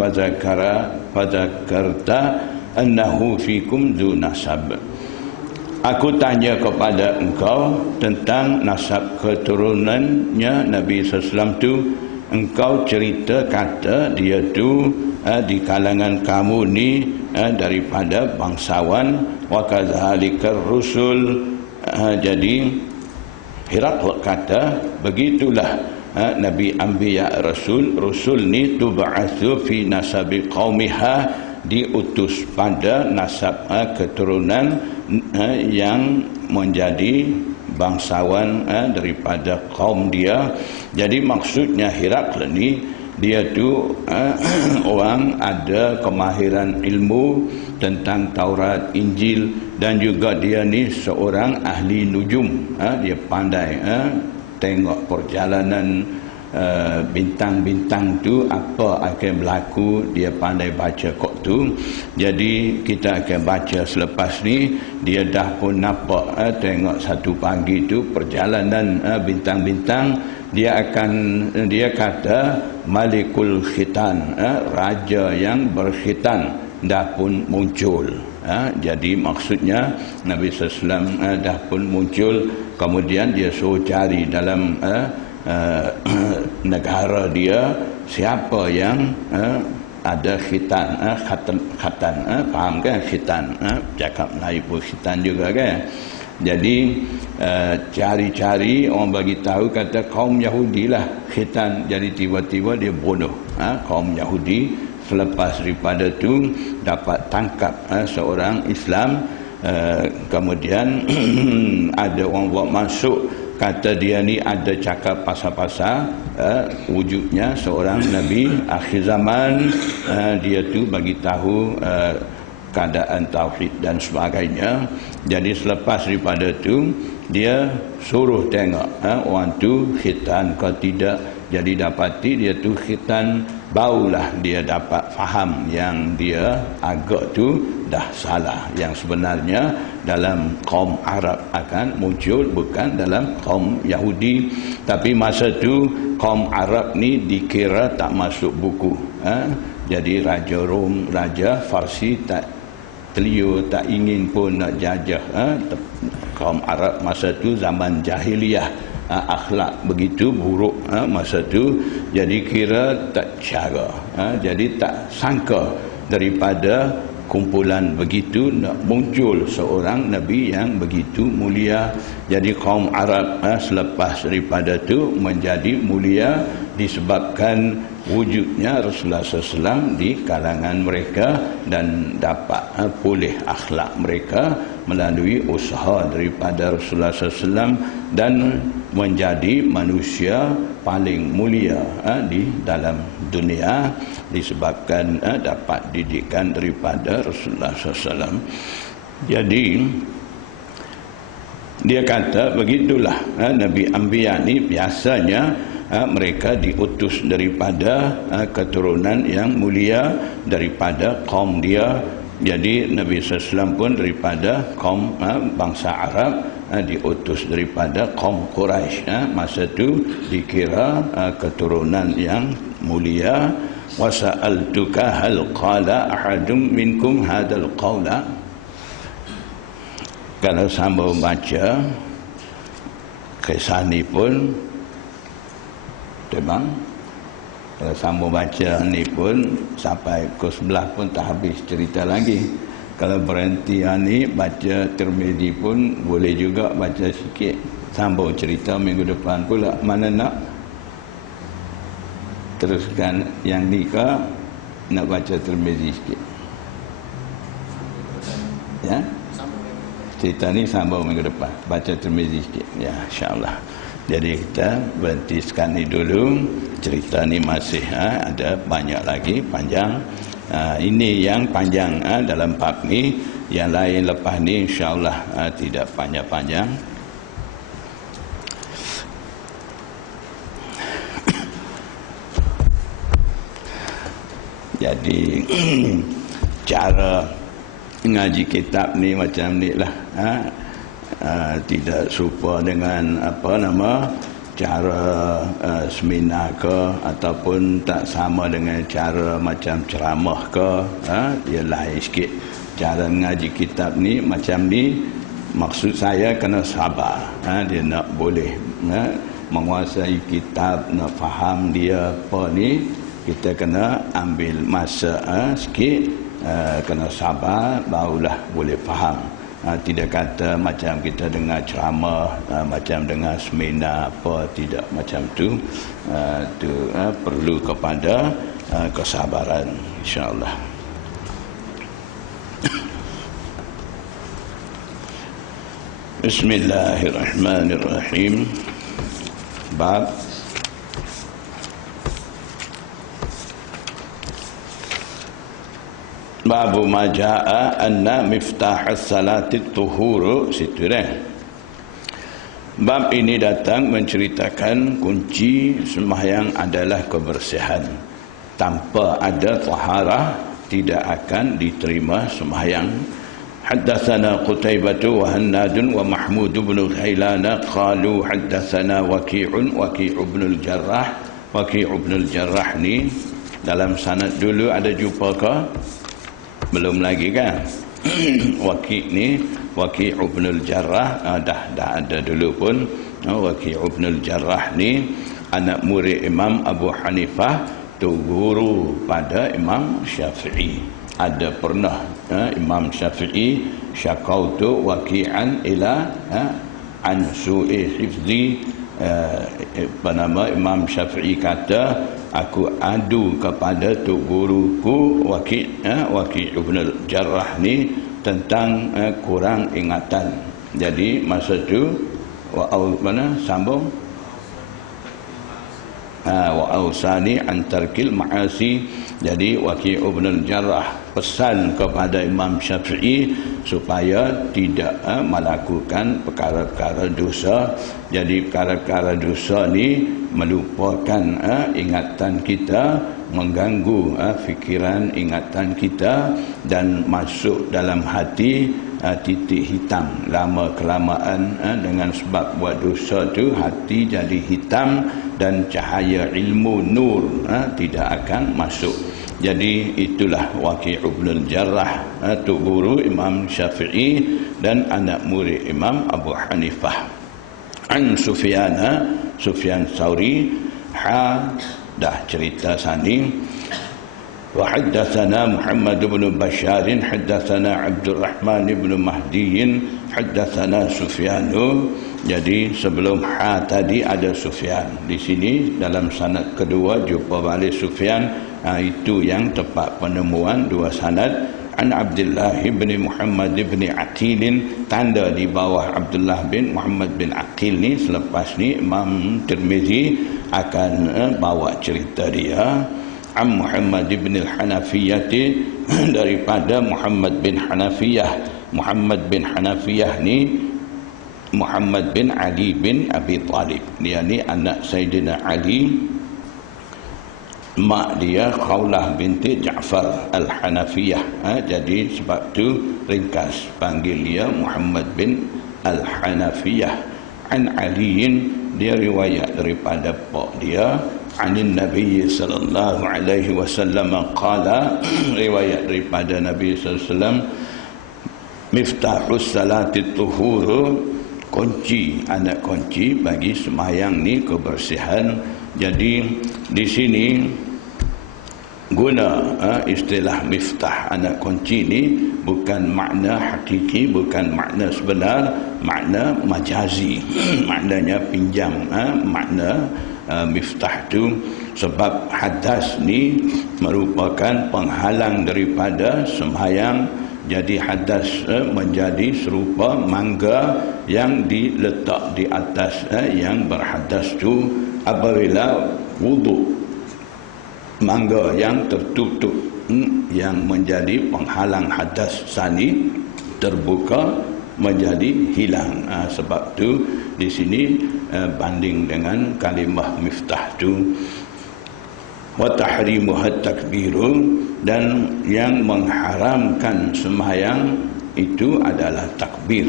fadzakarta annahu fikum dzu nasab. Aku tanya kepada engkau tentang nasab keturunannya Nabi SAW tu, engkau cerita kata dia tu di kalangan kamu ni daripada bangsawan, wa kadzalikar rusul. Jadi Hirakl kata begitulah Nabi Anbiya Rasul ni tub'atsu fi nasabi qaumiha, diutus pada nasab keturunan yang menjadi bangsawan daripada kaum dia. Jadi maksudnya Hirakl ni dia tu orang ada kemahiran ilmu tentang Taurat, Injil, dan juga dia ni seorang ahli nujum. Dia pandai tengok perjalanan bintang-bintang tu apa akan berlaku, dia pandai baca kod tu. Jadi kita akan baca selepas ni. Dia dah pun nampak tengok satu pagi tu perjalanan bintang-bintang. Dia kata Malikul Khitan, raja yang berkhitan dah pun muncul. Jadi maksudnya Nabi SAW dah pun muncul kemudian dia suruh cari dalam negara dia siapa yang ada khitan, khatan, faham kan khitan, cakap Melayu pun khitan juga kan. Jadi cari-cari orang bagi tahu kata kaum Yahudi lah khitan, jadi tiba-tiba dia bunuh kaum Yahudi. Selepas daripada tu dapat tangkap seorang Islam, kemudian ada orang buat masuk kata dia ni ada cakap pasal-pasal wujudnya seorang Nabi akhir zaman. Dia tu bagi tahu keadaan tauhid dan sebagainya. Jadi selepas daripada tu dia suruh tengok orang tu khitan ke tidak. Jadi dapati dia tu khitan, barulah dia dapat faham yang dia agak tu dah salah. Yang sebenarnya dalam kaum Arab akan muncul, bukan dalam kaum Yahudi. Tapi masa tu kaum Arab ni dikira tak masuk buku. Jadi Raja Rom, Raja Farsi tak telio, tak ingin pun nak jajah kaum Arab masa tu, zaman jahiliyah. Akhlak begitu buruk masa tu, jadi kira tak cara, jadi tak sangka daripada kumpulan begitu nak muncul seorang Nabi yang begitu mulia. Jadi kaum Arab selepas daripada tu menjadi mulia disebabkan wujudnya Rasulullah SAW di kalangan mereka dan dapat pulih akhlak mereka melalui usaha daripada Rasulullah SAW dan menjadi manusia paling mulia di dalam dunia disebabkan dapat didikan daripada Rasulullah SAW. Jadi dia kata begitulah Nabi Anbiya ni biasanya mereka diutus daripada keturunan yang mulia daripada kaum dia. Jadi Nabi SAW pun daripada kaum bangsa Arab, diutus daripada kaum Quraisy. Masa tu dikira keturunan yang mulia. Wasa'altuka hal qala ahadum minkum hadal qawla. Kalau sambung baca kisah ni pun memang kalau sambung baca ni pun sampai ke sebelah pun tak habis cerita lagi. Kalau berhenti ni baca Tirmizi pun boleh juga baca sikit, sambung cerita minggu depan pula. Mana nak teruskan yang ni ke nak baca Tirmizi sikit? Ya, cerita ni sambung minggu depan, baca Tirmizi sikit ya, insya-Allah. Jadi kita berhenti sekali dulu. Cerita ni masih ada banyak lagi, panjang. Ini yang panjang dalam bab ni. Yang lain lepas ni insya-Allah tidak panjang-panjang. Jadi cara ngaji kitab ni macam ni lah. Tidak serupa dengan cara seminar ke, ataupun tak sama dengan cara macam ceramah ke. Dia lain sikit. Cara ngaji kitab ni macam ni, maksud saya kena sabar. Dia nak boleh menguasai kitab, nak faham dia apa ni, kita kena ambil masa sikit, kena sabar, barulah boleh faham. Tidak kata macam kita dengar ceramah, macam dengar seminar apa, tidak macam tu. Perlu kepada kesabaran, insya-Allah. Bismillahirrahmanirrahim. Bab Babu majaa anna miftah as-salati tuhuru, situ dah. Bab ini datang menceritakan kunci sembahyang adalah kebersihan. Tanpa ada taharah tidak akan diterima sembahyang. Haddatsana Qutaibah wa Hannadun wa Mahmud bin Ghailan qalu haddatsana Waqi'un bin al-Jarrah. Waqi' bin al-Jarrah ni dalam sanad dulu ada jumpa ke? Belum lagi kan? Waki' ni Waki' ibn Jarrah, dah ada dulu pun. Waki' ibn Jarrah ni anak murid Imam Abu Hanifah, tu guru pada Imam Syafi'i. Ada pernah Imam Syafi'i syakautu waki'an ila an su'i hifzi, Imam Syafi'i kata, aku adu kepada tu guruku Waki' ibn Jarrah ni tentang kurang ingatan. Jadi masa tu sambung wa ausani an tarkil ma'asi. Jadi Waki' ibn Jarrah pesan kepada Imam Syafi'i supaya tidak melakukan perkara-perkara dosa. Jadi perkara-perkara dosa ni melupakan ingatan kita, mengganggu fikiran ingatan kita dan masuk dalam hati titik hitam. Lama kelamaan dengan sebab buat dosa tu hati jadi hitam dan cahaya ilmu nur tidak akan masuk. Jadi itulah Waki' ibn Jarrah, tu guru Imam Syafi'i dan anak murid Imam Abu Hanifah. An Sufyan Tsauri, dah cerita sani. Wa haddatsana Muhammad bin Bashar haddatsana Abdurrahman bin Mahdi haddatsana Sufyan. Jadi sebelum tadi ada Sufyan. Di sini dalam sanad kedua jumpa balik Sufyan. Itu yang tepat penemuan dua sanad. An Abdullah bin Muhammad bin Aqil, tanda di bawah Abdullah bin Muhammad bin Aqil ni. Selepas ni Imam Tirmizi akan bawa cerita dia. Am Muhammad bin al-Hanafiyah, daripada Muhammad bin Hanafiyah. Muhammad bin Hanafiyah ni Muhammad bin Ali bin Abi Talib. Dia ni anak Sayyidina Ali. Mak dia Khawlah binti Ja'far al-Hanafiyah. Jadi sebab tu ringkas panggil dia Muhammad bin al-Hanafiyah. An Aliin, dia riwayat daripada pak dia. Anin Nabi sallallahu alaihi wasallam qala, riwayat daripada Nabi sallallahu alaihi wasallam, miftahus salati tuhur, kunci, anak kunci bagi sembahyang ni kebersihan. Jadi di sini guna istilah miftah, anak kunci ni bukan makna hakiki, bukan makna sebenar, makna majazi. Maknanya pinjam, makna miftah tu. Sebab hadas ni merupakan penghalang daripada sembahyang. Jadi hadas menjadi serupa mangga yang diletak di atas yang berhadas tu. Apabila wuduk, mangga yang tertutup yang menjadi penghalang hadas sani terbuka menjadi hilang. Sebab tu di sini banding dengan kalimah miftah tu. Wa tahrimuha takbiru, dan yang mengharamkan sembahyang itu adalah takbir.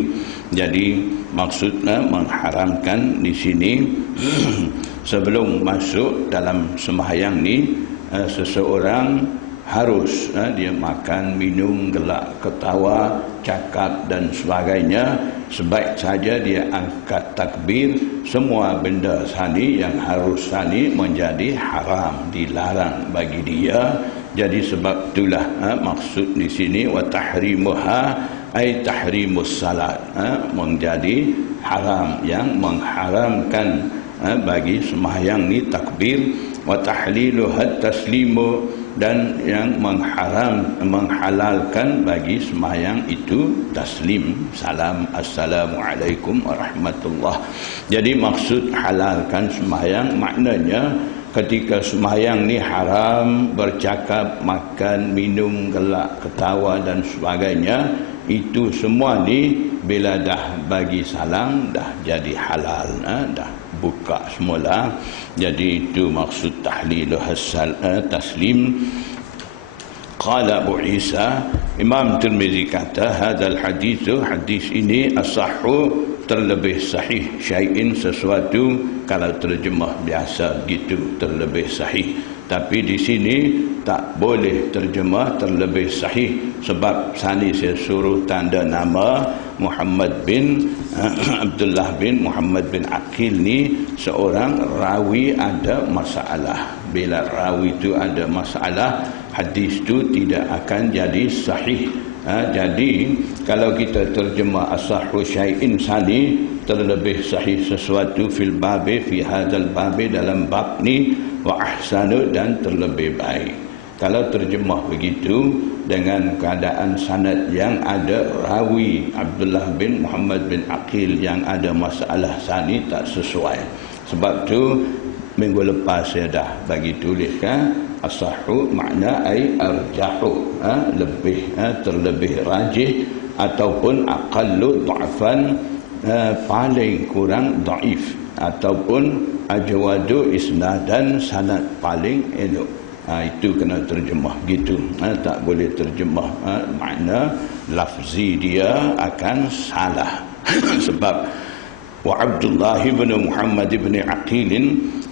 Jadi maksudnya mengharamkan di sini sebelum masuk dalam sembahyang ni seseorang harus dia makan, minum, gelak, ketawa, cakap dan sebagainya. Sebaik saja dia angkat takbir, semua benda sani yang harus sani menjadi haram, dilarang bagi dia. Jadi sebab itulah maksud di sini wa tahrimuha ay tahrimus salat, menjadi haram, yang mengharamkan bagi sembahyang ni takbir. Wa tahliluha taslimu, dan yang menghalalkan bagi sembahyang itu taslim, salam, assalamualaikum warahmatullah. Jadi maksud halalkan sembahyang maknanya ketika sembahyang ni haram bercakap, makan, minum, gelak, ketawa dan sebagainya, itu semua ni bila dah bagi salam dah jadi halal, dah buka semula. Jadi itu maksud tahlilu taslim. Qala Abu Isa, Imam Tirmizi kata, hadzal hadis ini asahhu, terlebih sahih, syai'in sesuatu, kalau terjemah biasa gitu terlebih sahih. Tapi di sini tak boleh terjemah terlebih sahih, sebab sani saya suruh tanda nama Muhammad bin Abdullah bin Muhammad bin Aqil ni seorang rawi ada masalah. Bila rawi itu ada masalah, hadis itu tidak akan jadi sahih. Jadi kalau kita terjemah asahhu syai'in sani, terlebih sahih sesuatu fil babi, fi hadzal babi, dalam bab ni, wa ahsanu, dan terlebih baik. Kalau terjemah begitu dengan keadaan sanad yang ada rawi Abdullah bin Muhammad bin Aqil yang ada masalah sani, tak sesuai. Sebab tu minggu lepas saya dah bagi tuliskan asahhu makna ai arjahu, lebih, terlebih rajih, ataupun aqallu dha'fan, paling kurang dhaif, ataupun ajwadu isnadan, sanad paling elok. Itu kena terjemah gitu. Tak boleh terjemah makna lafzi dia akan salah. Sebab wa Abdullah bin Muhammad bin Aqil,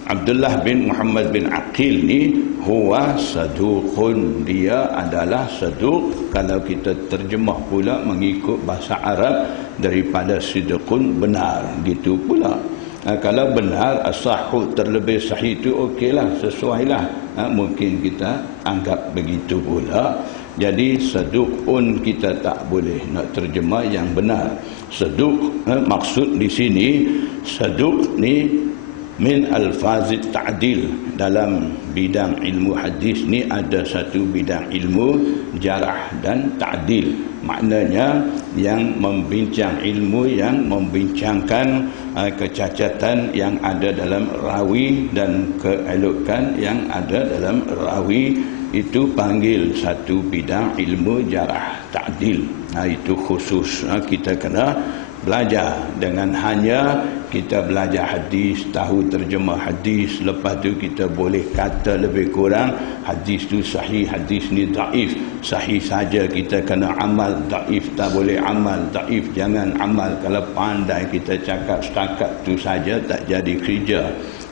Abdullah bin Muhammad bin Aqil ni huwa saduqun, dia adalah saduq. Kalau kita terjemah pula mengikut bahasa Arab daripada sidqun, benar, gitu pula. Kalau benar asahhu, terlebih sahih itu okeylah, sesuailah. Mungkin kita anggap begitu pula. Jadi saduqun kita tak boleh nak terjemah yang benar. Saduq, maksud di sini saduq ni min alfazit ta'dil. Dalam bidang ilmu hadis ni ada satu bidang ilmu jarah dan ta'dil. Maknanya yang membincang ilmu, yang membincangkan kecacatan yang ada dalam rawi dan keelokan yang ada dalam rawi, itu panggil satu bidang ilmu jarah ta'dil. Itu khusus kita kena belajar. Dengan hanya kita belajar hadis, tahu terjemah hadis, lepas tu kita boleh kata lebih kurang hadis tu sahih, hadis ni daif. Sahih saja kita kena amal, daif tak boleh amal, daif jangan amal. Kalau pandai kita cakap setakat tu saja tak jadi kerja.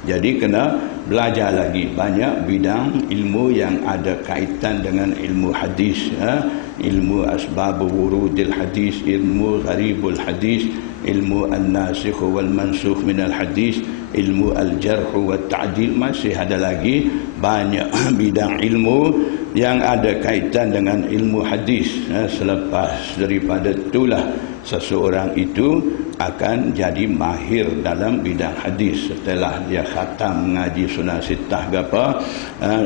Jadi kena belajar lagi banyak bidang ilmu yang ada kaitan dengan ilmu hadis, ilmu asbab wurudil hadis, ilmu gharibul hadis, ilmu an-nasikh wal mansukh min al-hadis, ilmu al-jarh wa ta'dil. Masih ada lagi banyak bidang ilmu yang ada kaitan dengan ilmu hadis. Selepas daripada itulah seseorang itu akan jadi mahir dalam bidang hadis. Setelah dia khatam mengaji Sunan Sittah ke apa,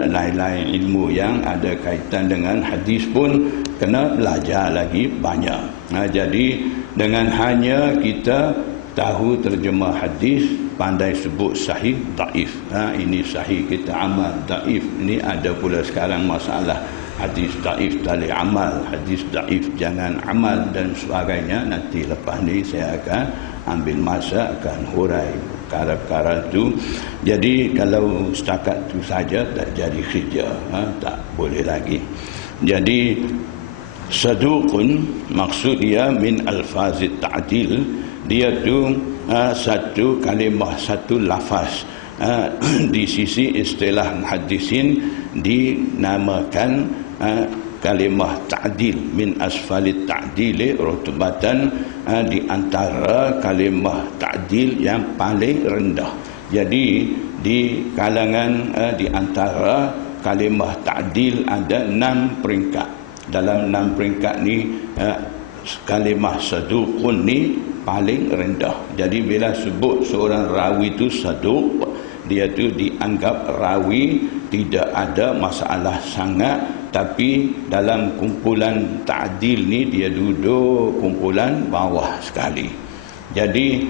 lain-lain ilmu yang ada kaitan dengan hadis pun kena belajar lagi banyak. Jadi dengan hanya kita tahu terjemah hadis, pandai sebut sahih, daif. Ini sahih kita amal, daif ini ada pula sekarang masalah. Hadis daif tak boleh amal, hadis daif jangan amal, dan sebagainya. Nanti lepas ni saya akan ambil masa akan hurai perkara-perkara itu. Jadi kalau setakat itu saja tak jadi kerja, tak boleh lagi. Jadi saduqun maksud dia min alfazit ta'dil, dia tu satu kalimah, satu lafaz. Di sisi istilah muhaddisin dinamakan kalimah ta'dil, min asfalit ta'dili rutubatan, di antara kalimah ta'dil yang paling rendah. Jadi di kalangan di antara kalimah ta'dil ada 6 peringkat. Dalam 6 peringkat ni kalimah saduqun ni paling rendah. Jadi bila sebut seorang rawi itu saduq, dia tu dianggap rawi tidak ada masalah sangat, tapi dalam kumpulan ta'dil ni dia duduk kumpulan bawah sekali. Jadi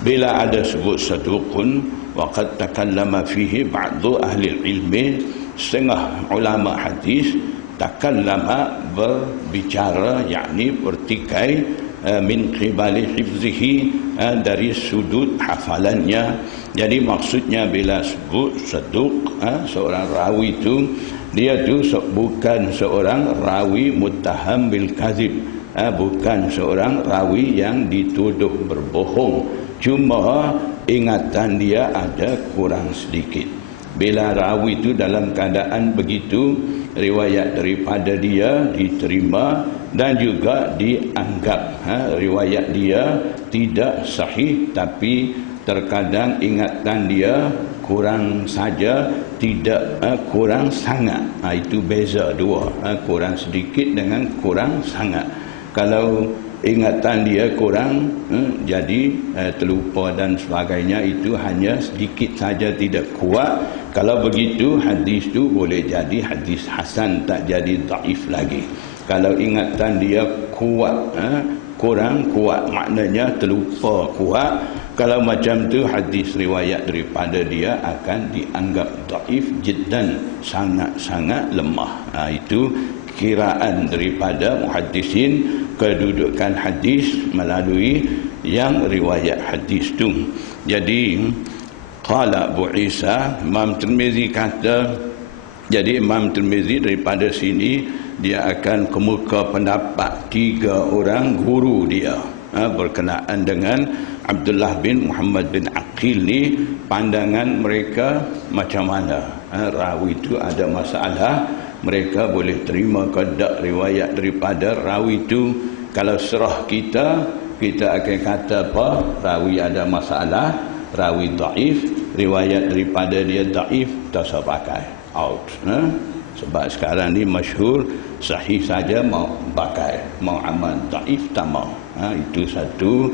bila ada sebut saduqun, waqad takallama fihi ba'du ahli ilmi, setengah ulama hadis takallama, berbicara, yakni bertikai, min qibali hifzihi, dari sudut hafalannya. Jadi maksudnya bila sebut saduq, seorang rawi itu, dia tu bukan seorang rawi muttaham bil kadzib, bukan seorang rawi yang dituduh berbohong, cuma ingatan dia ada kurang sedikit. bila rawi itu dalam keadaan begitu, riwayat daripada dia diterima dan juga dianggap riwayat dia tidak sahih, tapi terkadang ingatan dia kurang saja, tidak kurang sangat. Itu beza dua, kurang sedikit dengan kurang sangat. Kalau ingatan dia kurang, jadi terlupa dan sebagainya, itu hanya sedikit saja, tidak kuat. Kalau begitu, hadis tu boleh jadi hadis hasan, tak jadi dhaif lagi. Kalau ingatan dia kuat, kurang kuat, maknanya terlupa kuat. Kalau macam tu, hadis riwayat daripada dia akan dianggap dhaif jiddan, sangat-sangat lemah. Itu kiraan daripada muhaddisin, kedudukan hadis melalui yang riwayat hadis tu. Jadi qala Abu Isa, Imam Tirmizi kata, jadi Imam Tirmizi daripada sini dia akan kemuka pendapat 3 orang guru dia berkenaan dengan Abdullah bin Muhammad bin Aqil ni. Pandangan mereka macam mana? Rawi itu ada masalah, mereka boleh terima ke tak riwayat daripada rawi itu. Kalau serah kita akan kata apa? Rawi ada masalah, rawi dhaif, riwayat daripada dia dhaif, tak usah pakai, out. Sebab sekarang ni masyhur sahih saja mau pakai, mau amal dhaif tak mau. Itu satu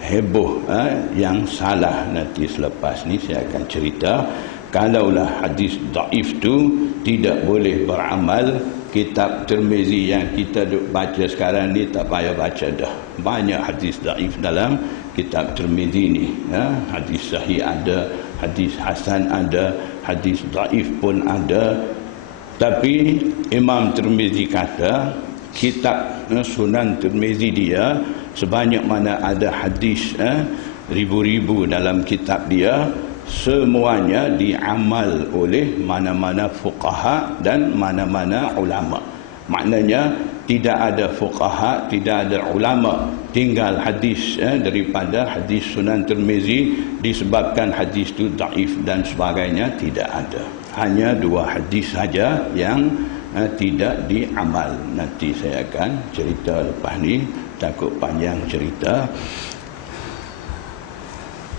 heboh yang salah. Nanti selepas ni saya akan cerita. Kalaulah hadis dhaif tu tidak boleh beramal, kitab Tirmizi yang kita duk baca sekarang ni tak payah baca dah. Banyak hadis dhaif dalam kitab Tirmizi ni. Hadis sahih ada, hadis hasan ada, hadis dhaif pun ada. Tapi Imam Tirmizi kata kitab Sunan Tirmizi dia, sebanyak mana ada hadis ribu-ribu dalam kitab dia, semuanya diamal oleh mana-mana fuqaha dan mana-mana ulama. Maknanya tidak ada fuqaha, tidak ada ulama, tinggal hadis daripada hadis Sunan Tirmizi disebabkan hadis itu dhaif dan sebagainya, tidak ada. Hanya 2 hadis saja yang tidak diamal. Nanti saya akan cerita lepas ni, takut panjang cerita.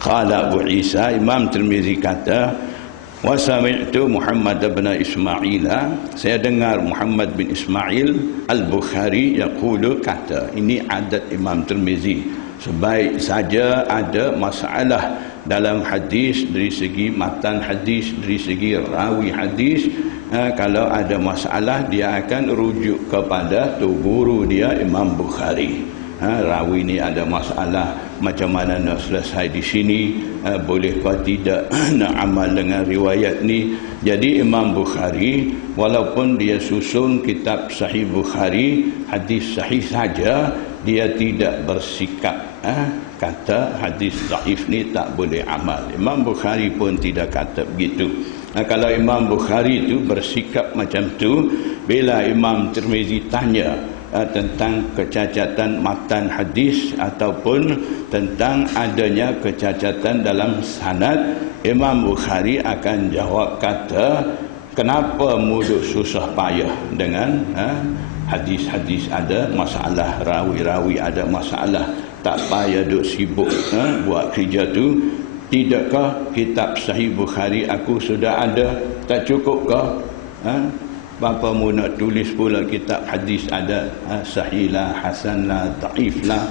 Qala Abu Isa, Imam Tirmizi kata, wa sami'tu Muhammad bin Ismail, saya dengar Muhammad bin Ismail Al-Bukhari yaqulu, kata, ini adat Imam Tirmizi, sebaik saja ada masalah dalam hadis, dari segi matan hadis, dari segi rawi hadis, kalau ada masalah dia akan rujuk kepada tu guru dia Imam Bukhari. Rawi ni ada masalah, macam mana nak selesai di sini, boleh ke tidak nak amal dengan riwayat ni. Jadi Imam Bukhari walaupun dia susun kitab Sahih Bukhari hadis sahih saja, dia tidak bersikap kata hadis dhaif ni tak boleh amal. Imam Bukhari pun tidak kata begitu. Kalau Imam Bukhari itu bersikap macam tu, bila Imam Tirmizi tanya tentang kecacatan matan hadis ataupun tentang adanya kecacatan dalam sanad, Imam Bukhari akan jawab kata, kenapa muduk susah payah dengan hadis-hadis ada masalah, rawi-rawi ada masalah, tak payah duk sibuk buat kerja tu. Tidakkah kitab Sahih Bukhari aku sudah ada, tak cukupkah? Bapa mu nak tulis pula kitab hadis ada, sahih lah, hasan lah, dhaif lah,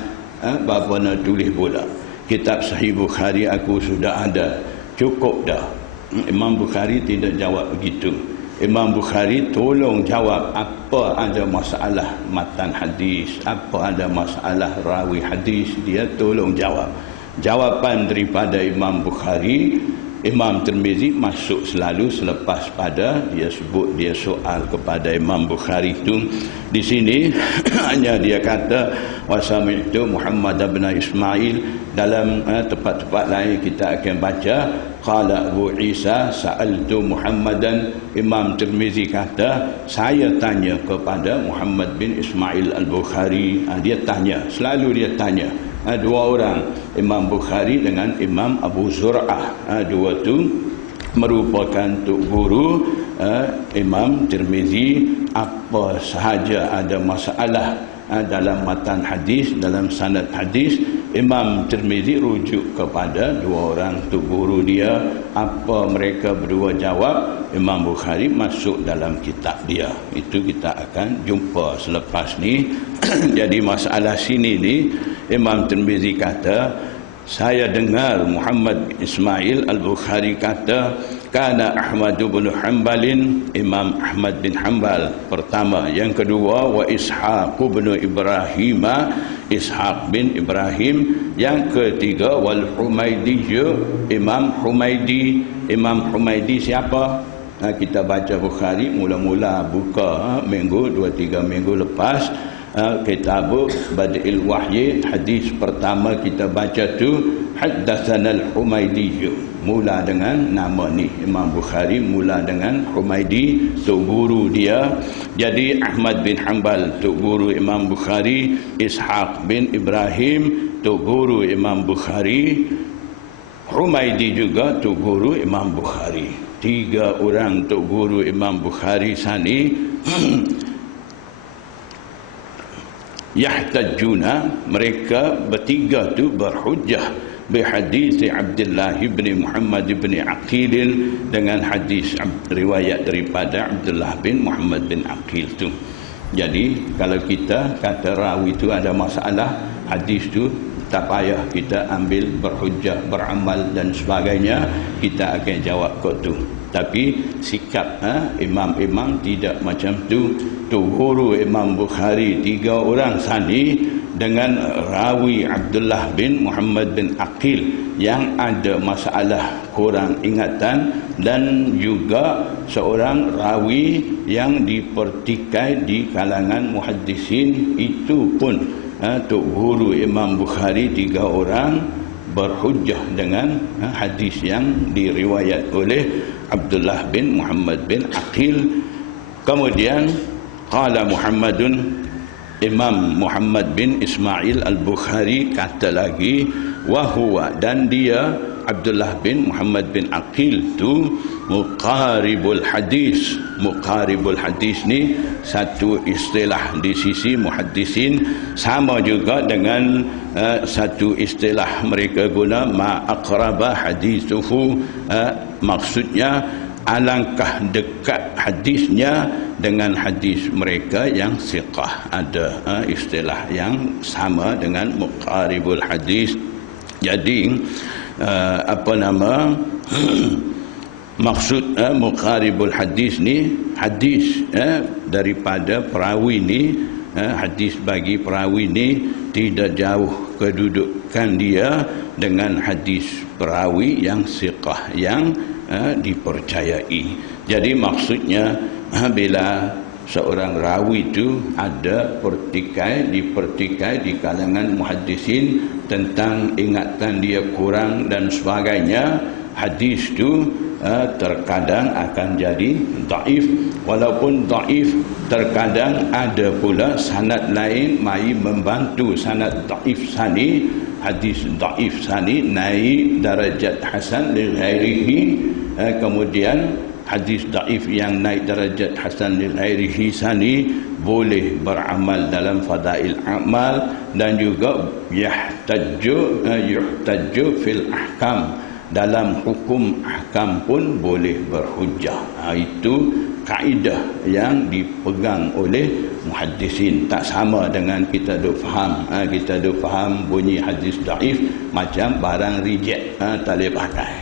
bapa nak tulis pula kitab Sahih Bukhari aku sudah ada, cukup dah? Imam Bukhari tidak jawab begitu. Imam Bukhari tolong jawab apa ada masalah matan hadis, apa ada masalah rawi hadis, dia tolong jawab. Jawapan daripada Imam Bukhari, Imam Tirmizi masuk selalu selepas pada dia sebut, dia soal kepada Imam Bukhari itu. Di sini hanya dia kata wasami'tu Muhammad bin Ismail. Dalam tempat-tempat lain kita akan baca qala Abu Isa sa'altu Muhammadan. Imam Tirmizi kata saya tanya kepada Muhammad bin Ismail Al-Bukhari. Dia tanya, selalu dia tanya. 2 orang, Imam Bukhari dengan Imam Abu Zur'ah, 2 tu merupakan tok guru Imam Tirmizi. Apa sahaja ada masalah dalam matan hadis, dalam sanad hadis, Imam Tirmizi rujuk kepada dua orang tok guru dia. Apa mereka berdua jawab, Imam Bukhari masuk dalam kitab dia. Itu kita akan jumpa selepas ni. Jadi masalah sini ni, Imam Tirmizi kata, saya dengar Muhammad bin Ismail Al-Bukhari kata, kana Ahmad bin Hanbalin, Imam Ahmad bin Hanbal pertama. Yang kedua, wa Ishaq bin Ibrahim, Ishaq bin Ibrahim. Yang ketiga, wal Humaidi, Imam Humaidi. Imam Humaidi siapa? Kita baca Bukhari mula-mula buka minggu 2-3 minggu lepas, kitab Badil Wahyi, hadis pertama kita baca tu Haddatsana al-Humaidi, mula dengan nama ni. Imam Bukhari mula dengan Humaidi, tok guru dia. Jadi Ahmad bin Hanbal tok guru Imam Bukhari, Ishaq bin Ibrahim tok guru Imam Bukhari, Humaidi juga tok guru Imam Bukhari. 3 orang tok guru Imam Bukhari sani yahtajuna, mereka bertiga tu berhujjah bihadis Abdullah bin Muhammad bin Aqil, dengan hadis riwayat daripada Abdullah bin Muhammad bin Aqil tu. Jadi kalau kita kata rawi tu ada masalah, hadis tu tak payah kita ambil berhujjah, beramal dan sebagainya, kita akan jawab kau tu. Tapi sikap imam-imam tidak macam tu. Tu guru Imam Bukhari 3 orang sani dengan rawi Abdullah bin Muhammad bin Aqil yang ada masalah kurang ingatan, dan juga seorang rawi yang dipertikai di kalangan muhaddisin. Itu pun tu guru Imam Bukhari 3 orang berhujjah dengan hadis yang diriwayat oleh Abdullah bin Muhammad bin Aqil. Kemudian qala Muhammadun, Imam Muhammad bin Ismail Al-Bukhari kata lagi, wa huwa, dan dia Abdullah bin Muhammad bin Aqil tu muqaribul hadis. Muqaribul hadis ni satu istilah di sisi muhaddisin, sama juga dengan satu istilah mereka guna ma aqraba hadithuhu, maksudnya alangkah dekat hadisnya dengan hadis mereka yang siqah. Ada istilah yang sama dengan muqaribul hadis. Jadi maksud muqaribul hadis ni, hadis daripada perawi ni, hadis bagi perawi ni tidak jauh kedudukan dia dengan hadis perawi yang siqah, yang dipercayai. Jadi maksudnya bila seorang rawi itu ada dipertikai di kalangan muhaddisin tentang ingatan dia kurang dan sebagainya, hadis itu terkadang akan jadi daif. Walaupun daif, terkadang ada pula sanad lain mai membantu sanad daif sani. Hadis daif sani naik darajat hasan li ghairihi, kemudian hadis daif yang naik darajat hasan li ghairihi sani boleh beramal dalam fadail amal, dan juga yuhtajju fil ahkam, dalam hukum ahkam pun boleh berhujjah. Itu kaedah yang dipegang oleh muhaddisin. Tak sama dengan kita duk faham. Kita duk faham bunyi hadis daif macam barang reject, tak boleh pakai.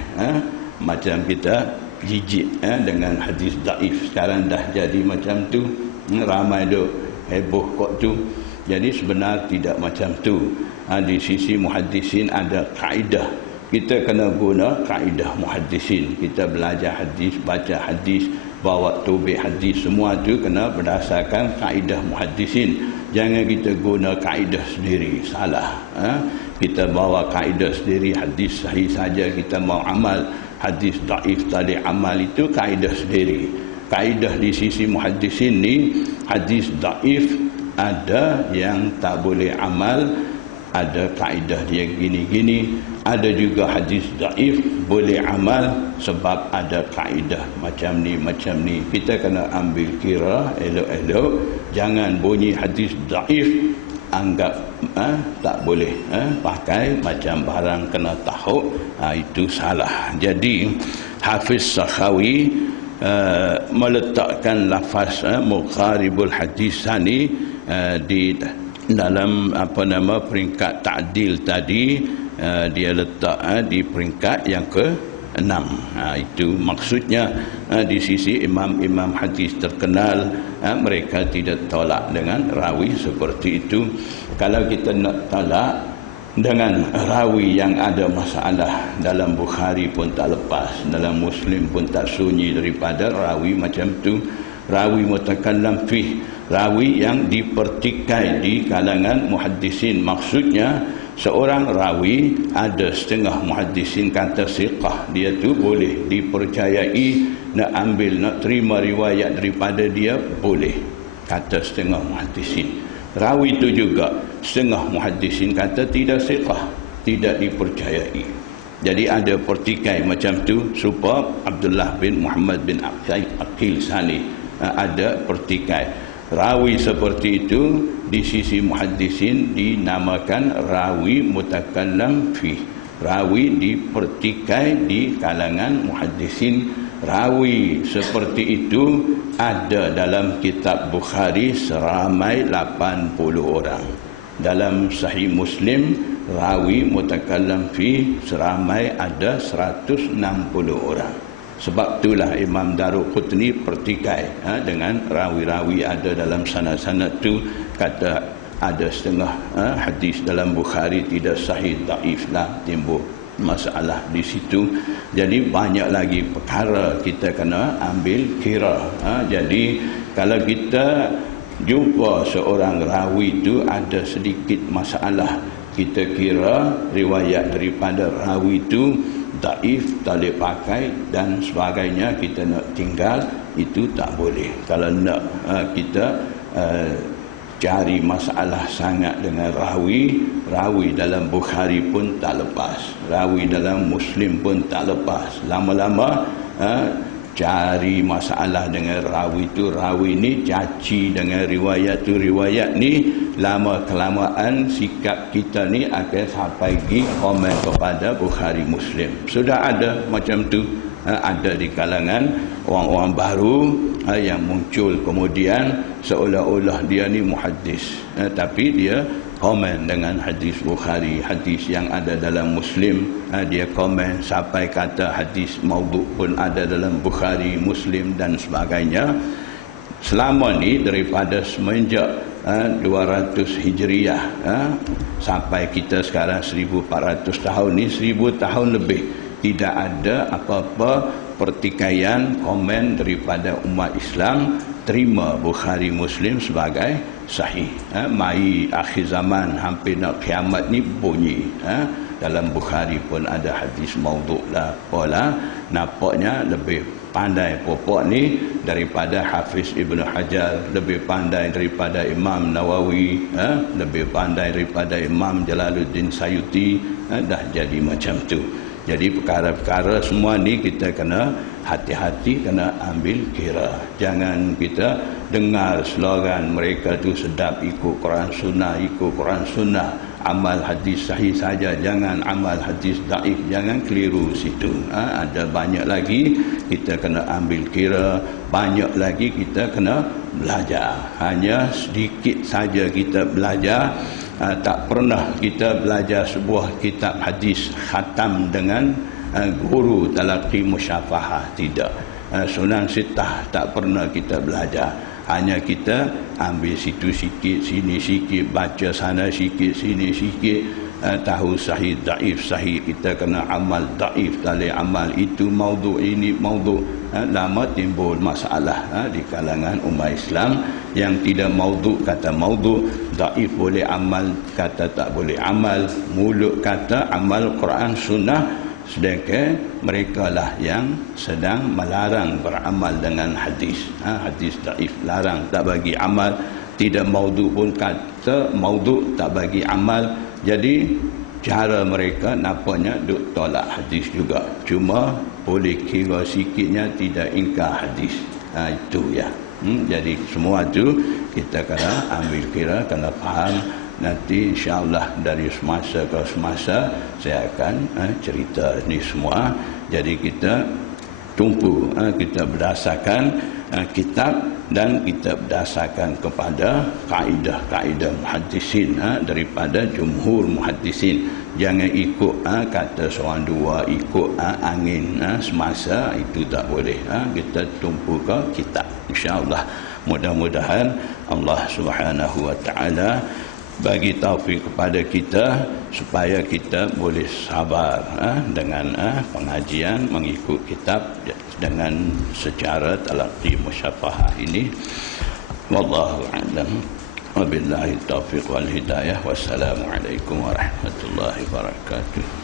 Macam kita jijik dengan hadis daif. Sekarang dah jadi macam tu. Ramai duk heboh kok tu. Jadi sebenar tidak macam tu. Di sisi muhaddisin ada kaedah. Kita kena guna kaedah muhaddisin. Kita belajar hadis, baca hadis, bawa tubik hadis, semua tu kena berdasarkan kaedah muhaddisin. Jangan kita guna kaedah sendiri, salah. Kita bawa kaedah sendiri, hadis sahih saja kita mau amal, hadis daif tadi amal, itu kaedah sendiri. Kaedah di sisi muhaddisin ni, hadis daif ada yang tak boleh amal, ada kaedah dia gini-gini. ada juga hadis daif boleh amal sebab ada kaedah macam ni. Kita kena ambil kira elok-elok, jangan bunyi hadis daif anggap tak boleh pakai macam barang kena tahu, itu salah. Jadi Hafiz Sakhawi meletakkan lafaz muqaribul hadis ni di dalam peringkat ta'dil tadi, dia letak di peringkat yang ke-6. Itu maksudnya di sisi imam-imam hadis terkenal, mereka tidak tolak dengan rawi seperti itu. Kalau kita nak tolak dengan rawi yang ada masalah, dalam Bukhari pun tak lepas, dalam Muslim pun tak sunyi daripada rawi macam tu. Rawi mutakallam fih, rawi yang dipertikai di kalangan muhaddisin. Maksudnya seorang rawi, ada setengah muhaddisin kata siqah, dia tu boleh dipercayai, nak ambil, nak terima riwayat daripada dia boleh, kata setengah muhaddisin. Rawi itu juga setengah muhaddisin kata tidak siqah, tidak dipercayai. Jadi ada pertikai macam tu supaya Abdullah bin Muhammad bin Aqil Sani ada pertikai. Rawi seperti itu di sisi muhaddisin dinamakan rawi mutakallam fi, rawi dipertikai di kalangan muhaddisin. Rawi seperti itu ada dalam kitab Bukhari seramai 80 orang. Dalam Sahih Muslim rawi mutakallam fi seramai ada 160 orang. Sebab itulah Imam Daruqutni pertikai dengan rawi-rawi ada dalam sanad-sanad tu, kata ada setengah hadis dalam Bukhari tidak sahih, daif lah, timbul masalah di situ. Jadi banyak lagi perkara kita kena ambil kira. Jadi kalau kita jumpa seorang rawi itu ada sedikit masalah, kita kira riwayat daripada rawi itu daif, tak boleh pakai dan sebagainya, kita nak tinggal, itu tak boleh. Kalau nak kita cari masalah sangat dengan rawi dalam Bukhari pun tak lepas, rawi dalam Muslim pun tak lepas. Lama-lama cari masalah dengan rawi tu, rawi ni caci dengan riwayat tu, riwayat ni, lama kelamaan sikap kita ni akan sampai pergi komen kepada Bukhari Muslim. Sudah ada macam tu, ada di kalangan orang-orang baru yang muncul kemudian seolah-olah dia ni muhaddis, tapi dia komen dengan hadis Bukhari, hadis yang ada dalam Muslim, dia komen sampai kata hadis maudhu pun ada dalam Bukhari, Muslim dan sebagainya. Selama ni daripada semenjak 200 Hijriah sampai kita sekarang 1400 tahun ni, 1000 tahun lebih, tidak ada apa-apa pertikaian komen daripada umat Islam terima Bukhari Muslim sebagai sahih. Mai akhir zaman hampir nak kiamat ni bunyi dalam Bukhari pun ada hadis maudhu lah, apalah. Nampaknya lebih pandai pokok ni daripada Hafiz Ibn Hajar, lebih pandai daripada Imam Nawawi, lebih pandai daripada Imam Jalaluddin Sayuti, dah jadi macam tu. Jadi perkara-perkara semua ni kita kena hati-hati, kena ambil kira. Jangan kita dengar slogan mereka tu sedap, ikut Quran Sunnah, ikut Quran Sunnah, amal hadis sahih saja, jangan amal hadis daif, jangan keliru situ. Ada banyak lagi kita kena ambil kira, banyak lagi kita kena belajar. Hanya sedikit saja kita belajar, tak pernah kita belajar sebuah kitab hadis khatam dengan guru talaqi musyafahah, tidak. Sunan Sittah tak pernah kita belajar, hanya kita ambil situ sikit, sini sikit, baca sana sikit, sini sikit, tahu sahih daif, sahih kita kena amal, daif tak boleh amal, itu maudhu, ini maudhu. Lama timbul masalah di kalangan umat Islam. Yang tidak maudhu kata maudhu, daif boleh amal kata tak boleh amal, mulut kata amal Quran Sunnah, sedangkan mereka lah yang sedang melarang beramal dengan hadis. Hadis daif larang, tak bagi amal. Tidak maudhu pun kata maudhu, tak bagi amal. Jadi cara mereka nampaknya duk tolak hadis juga, cuma boleh kira sikitnya tidak ingkar hadis. Itu ya. Jadi semua tu kita kena ambil kira, kena faham. Nanti insyaAllah dari semasa ke semasa saya akan cerita ni semua. Jadi kita tumpu, kita berdasarkan kitab dan kita berdasarkan kepada kaedah-kaedah muhaddisin daripada jumhur muhaddisin. Jangan ikut kata seorang dua, ikut angin semasa, itu tak boleh. Kita tumpu ke kitab. InsyaAllah mudah-mudahan Allah Subhanahu Wa Taala bagi taufik kepada kita supaya kita boleh sabar dengan pengajian, mengikut kitab dengan secara talaqi musyafahah ini. Wallahu a'lam. Wabillahi taufiq wal hidayah. Wassalamualaikum warahmatullahi wabarakatuh.